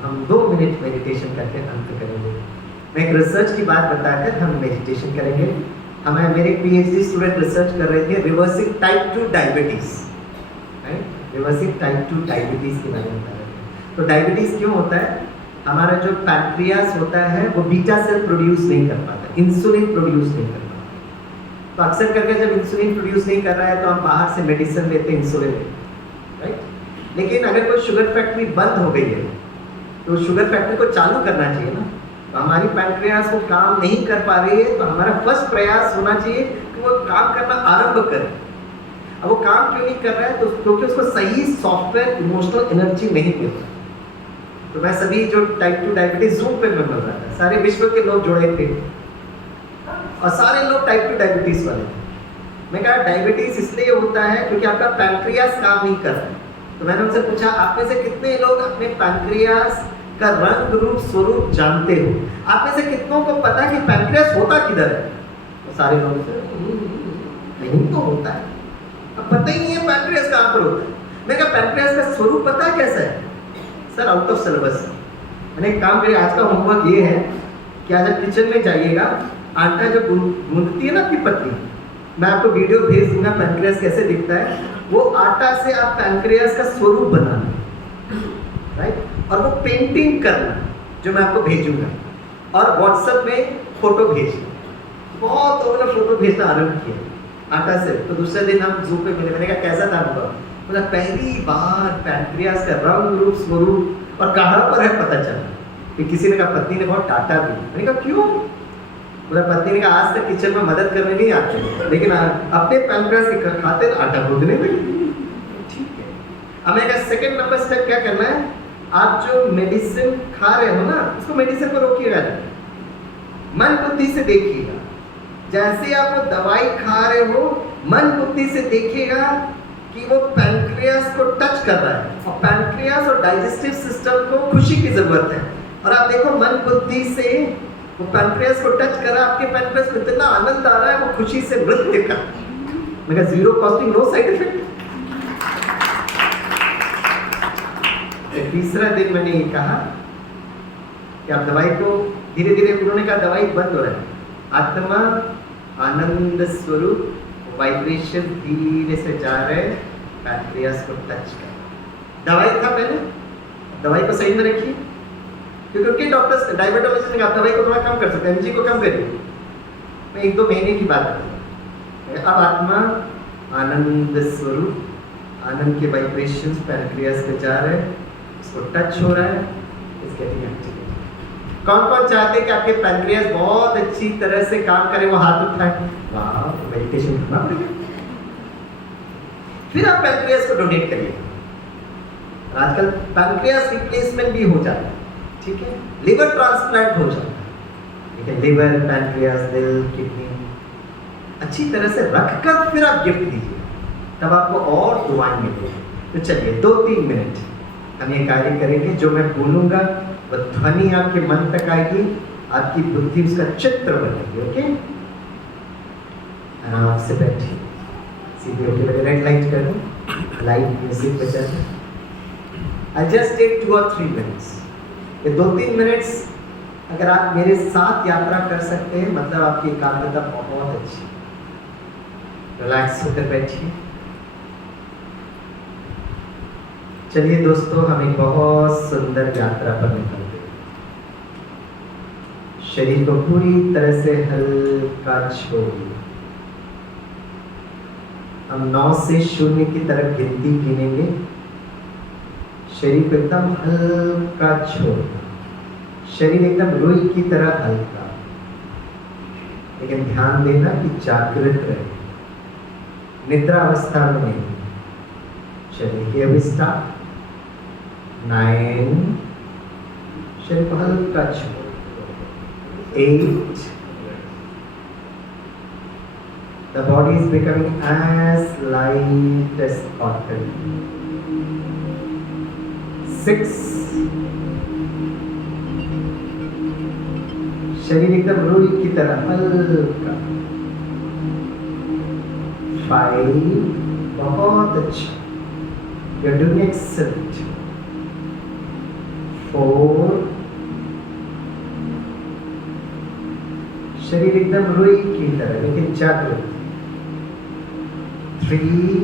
हम 2 मिनट मेडिटेशन करके अंत करेंगे। मैं एक रिसर्च की बात बताकर हम मेडिटेशन करेंगे। हमें मेरे PhD स्टूडेंट रिसर्च कर रहे थे reversing type 2 diabetes, right, reversing type 2 diabetes के बारे में बता रहे थे। तो डायबिटीज़ क्यों होता है? हमारा जो पैंक्रियास होता है वो बीटा सेल प्रोड्यूस नहीं कर पाता, इंसुलिन प्रोड्यूस नहीं कर पाता। तो अक्सर करके जब इंसुलिन प्रोड्यूस नहीं कर रहा है तो हम बाहर से मेडिसिन लेते हैं, इंसुलिन लेते हैं, राइट। लेकिन अगर कोई शुगर फैक्ट्री बंद हो गई है तो शुगर फैक्ट्री को चालू करना चाहिए ना। तो हमारी पैंक्रियास वो काम नहीं कर पा रही है, तो हमारा फर्स्ट प्रयास होना चाहिए कि वो काम करना आरंभ करे। अब वो काम क्यों नहीं कर रहा है? तो क्योंकि उसको सही सॉफ्टवेयर इमोशनल एनर्जी नहीं मिल रहा। तो मैं सभी जो टाइप 2 डायबिटीज जूम पे मैं मिल रहा था, सारे विश्व के लोग जुड़े थे और सारे लोग टाइप 2 डायबिटीज वाले थे। मैं कहा डायबिटीज इसलिए होता है क्योंकि आपका पैंक्रियास काम नहीं कर रहा है। तो मैंने उनसे पूछा आप में से कितने लोग अपने पैंक्रियास का रंग रूप स्वरूप जानते हो? आप में से कितनों को पता है कि पैंक्रियास होता किधर है? तो सारे लोग नहीं तो होता है, अब पता ही नहीं है पैंक्रियास कहाँ पर होता है। मैं कहा पैंक्रियास का स्वरूप पता है कैसा है? Sir out of syllabus. मैंने एक काम करिए, आज का होमवर्क ये है कि आज आप किचन में जाइएगा, आटा जो गूंदती है ना अपनी पत्नी, मैं आपको वीडियो भेज दूंगा पैंक्रियास कैसे दिखता है। वो आटा से आप पैंक्रियास का स्वरूप बनाना, राइट, और वो पेंटिंग करना जो मैं आपको भेजूंगा, और व्हाट्सएप में फोटो भेजना। बहुत लोगों ने फोटो भेजना आरंभ किया आटा से। तो दूसरे दिन हम जू पे मिले, मैंने कहा कैसा था अनुभव? बोला पहली बार पैंक्रियास का रंग रूप स्वरूप और कहाँ पर है पता चला। फिर किसी ने कहा पत्नी ने बहुत डांटा भी। मैंने कहा क्यों? बोला पत्नी ने कहा आज तक किचन में मदद करने नहीं आते, लेकिन अपने पैंक्रियास के खातिर आटा गूंदने में। ठीक है, अब मैंने कहा सेकंड नंबर स्टेप क्या करना है? आप जो मेडिसिन खा रहे हो ना, उसको मेडिसिन को रोकिएगा नहीं, मन बुद्धि से देखिएगा। जैसे आप वो दवाई खा रहे हो, मन बुद्धि से देखिएगा कि वो पैंक्रियास को टच कर रहा है, और पैंक्रियास और डाइजेस्टिव सिस्टम को खुशी की जरूरत है। और आप देखो मन बुद्धि से वो पैंक्रियास को टच कर रहा है, आपके पैंक्रियास को इतना आनंद आ रहा है, वो खुशी से नृत्य कर। मैं कहा zero costing, no side effect. तीसरा दिन मैंने ये कहा कि आप दवाई को धीरे धीरे, उन्होंने कहा दवाई बंद हो रहा है, आत्मा आनंद स्वरूप वाइब्रेशन धीरे से जा रहे, पैंक्रियास को टच कर। दवाई था पहले, दवाई को सही में रखिए, क्योंकि डॉक्टर्स डायबिटोलॉजिस्ट ने कहा दवाई को थोड़ा कम कर सकते हैं, MG को कम करिए। मैं 1-2 महीने की बात बताऊँ। अब आत्मा आनंद स्वरूप, आनंद के वाइब्रेशंस पैंक्रियास पे जा रहे, इसको टच हो रहा है, इस गेटिंग एक्टिवेटेड। कौन कौन चाहते हैं कि आपके पैंक्रियास बहुत अच्छी तरह से काम करे? वो हाथ उठाएं। वाह, मेडिटेशन करना पड़ेगा। फिर आप पैंक्रियास को डोनेट करिए। आजकल पैंक्रियास रिप्लेसमेंट भी हो जाता है, ठीक है, लिवर ट्रांसप्लांट हो जाता है, लेकिन लिवर, पैंक्रियास, दिल, किडनी अच्छी तरह से रखकर फिर आप गिफ्ट दीजिए, तब आपको और दुआएं मिलेंगी। तो चलिए 2-3 मिनट हम ये कार्य करेंगे। जो मैं बोलूँगा वह ध्वनि आपके मन तक आएगी, आपकी बुद्धि उसका चित्र बनेगी। ओके, आराम से बैठिए, सीधे होके बैठे। रेड लाइट कर दो, लाइट म्यूजिक बजा दो। I just take 2 or 3 minutes। ये 2-3 मिनट्स अगर आप मेरे साथ यात्रा कर सकते हैं, मतलब आपकी एकाग्रता बहुत अच्छी। रिलैक्स होकर बैठिए। चलिए दोस्तों, हम एक बहुत सुंदर यात्रा पर निकलते हैं। शरीर को पूरी तरह से हल्का छोड़िए। हम 9 से 0 की तरफ गिनती गिनेंगे। शरीर को एकदम हल्का छोड़ना, शरीर एकदम रुई की तरह हल्का, लेकिन ध्यान देना कि जागृत रहे, निद्रा अवस्था में नहीं। चलिए, here we start। 9, शरीर को हल्का छोड़। 8, the body is becoming as light as cotton। 6, शरीर एकदम रुई की तरह हल्का। 5, बहुत अच्छा, you're doing excellent। 4, शरीर एकदम रुई की तरह लेकिन जागृत। 3,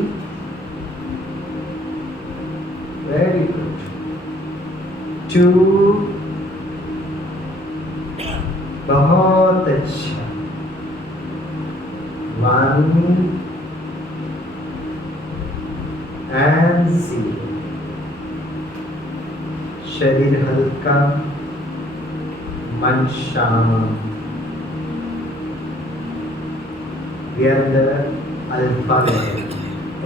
वेरी गुड। 2, बहुत अच्छा। 1 and 0, शरीर हल्का, मन शांत। We are in the alpha level,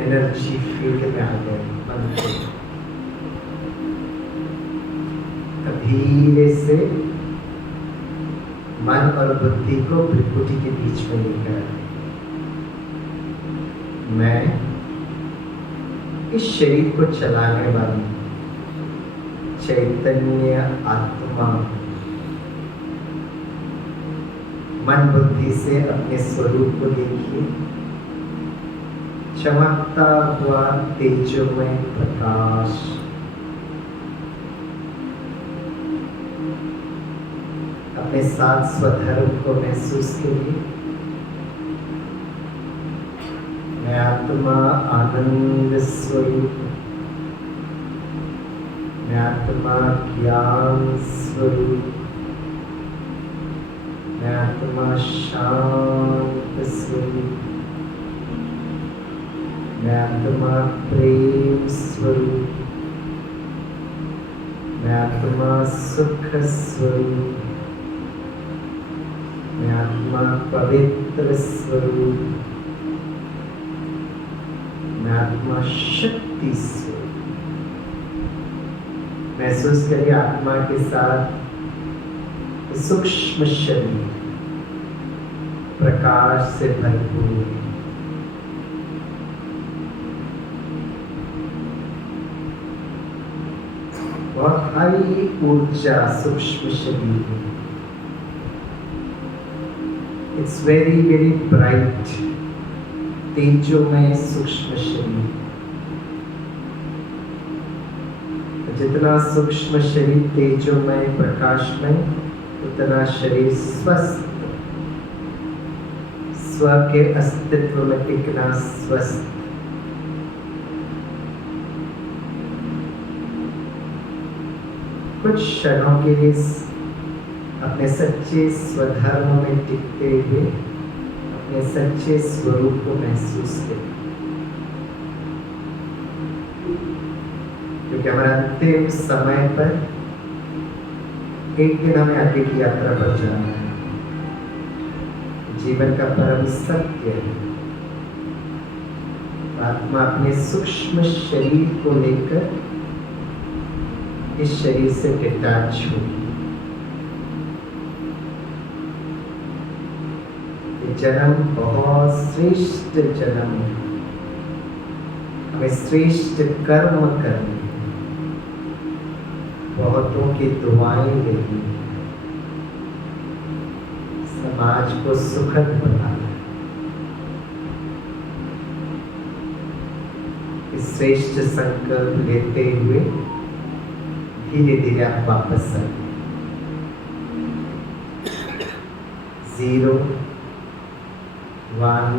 energy field में आ गए। मन को धीरे से मन और बुद्धि को त्रिपुटी के बीच में लेकर आए। मैं इस शरीर को चलाने वाली चैतन्य आत्मा, मन बुद्धि से अपने स्वरूप को देखिए, चमकता हुआ तेजोमय प्रकाश। अपने साथ स्वधर्म को महसूस करिए। मैं आत्मा आनंद स्वरूप, मैं आत्मा ज्ञान स्वरूप, मैं आत्मा शांत स्वरूप, मैं आत्मा प्रेम स्वरूप, मैं आत्मा सुख स्वरूप, मैं आत्मा पवित्र स्वरूप, मैं आत्मा शक्ति स्वरूप। महसूस करिए आत्मा के साथ सूक्ष्म शरीर प्रकाश से भरपूर। बहुत हाई ऊर्जा सूक्ष्म शरीर में। इट्स वेरी वेरी ब्राइट, तेजोमय सूक्ष्म शरीर। जितना सूक्ष्म शरीर तेजोमय प्रकाशमय, उतना शरीर स्वस्थ, स्व के अस्तित्व में टिकना स्वस्थ। कुछ क्षणों के लिए अपने सच्चे स्वधर्म में टिकते हुए अपने सच्चे स्वरूप को महसूस करें, क्योंकि हमारे अंतिम समय पर एक दिन हमें आगे की यात्रा पर जाना है। जीवन का परम सत्य है, आत्मा अपने सूक्ष्म शरीर को लेकर इस शरीर से डिटैच होगी। ये जन्म बहुत श्रेष्ठ जन्म है, हमें श्रेष्ठ कर्म करने, बहुतों की दुआएं लेनी, समाज को सुखद बनाना। इस श्रेष्ठ संकल्प लेते हुए धीरे धीरे आप वापस आइए। 0 1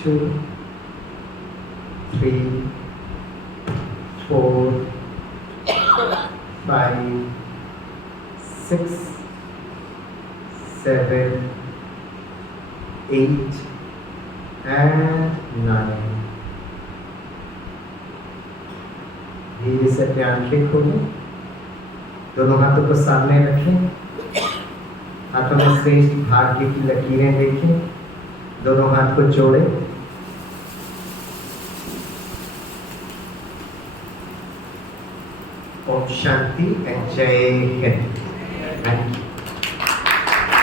2 3 4 5 6 7 8 and 9। धीरे से अपनी आंखें खोलें, दोनों हाथों को सामने रखें, हाथों में श्रेष्ठ भाग्य की लकीरें देखें, दोनों हाथ को जोड़ें। ओम शांति एंड जय हिंद। Thank you.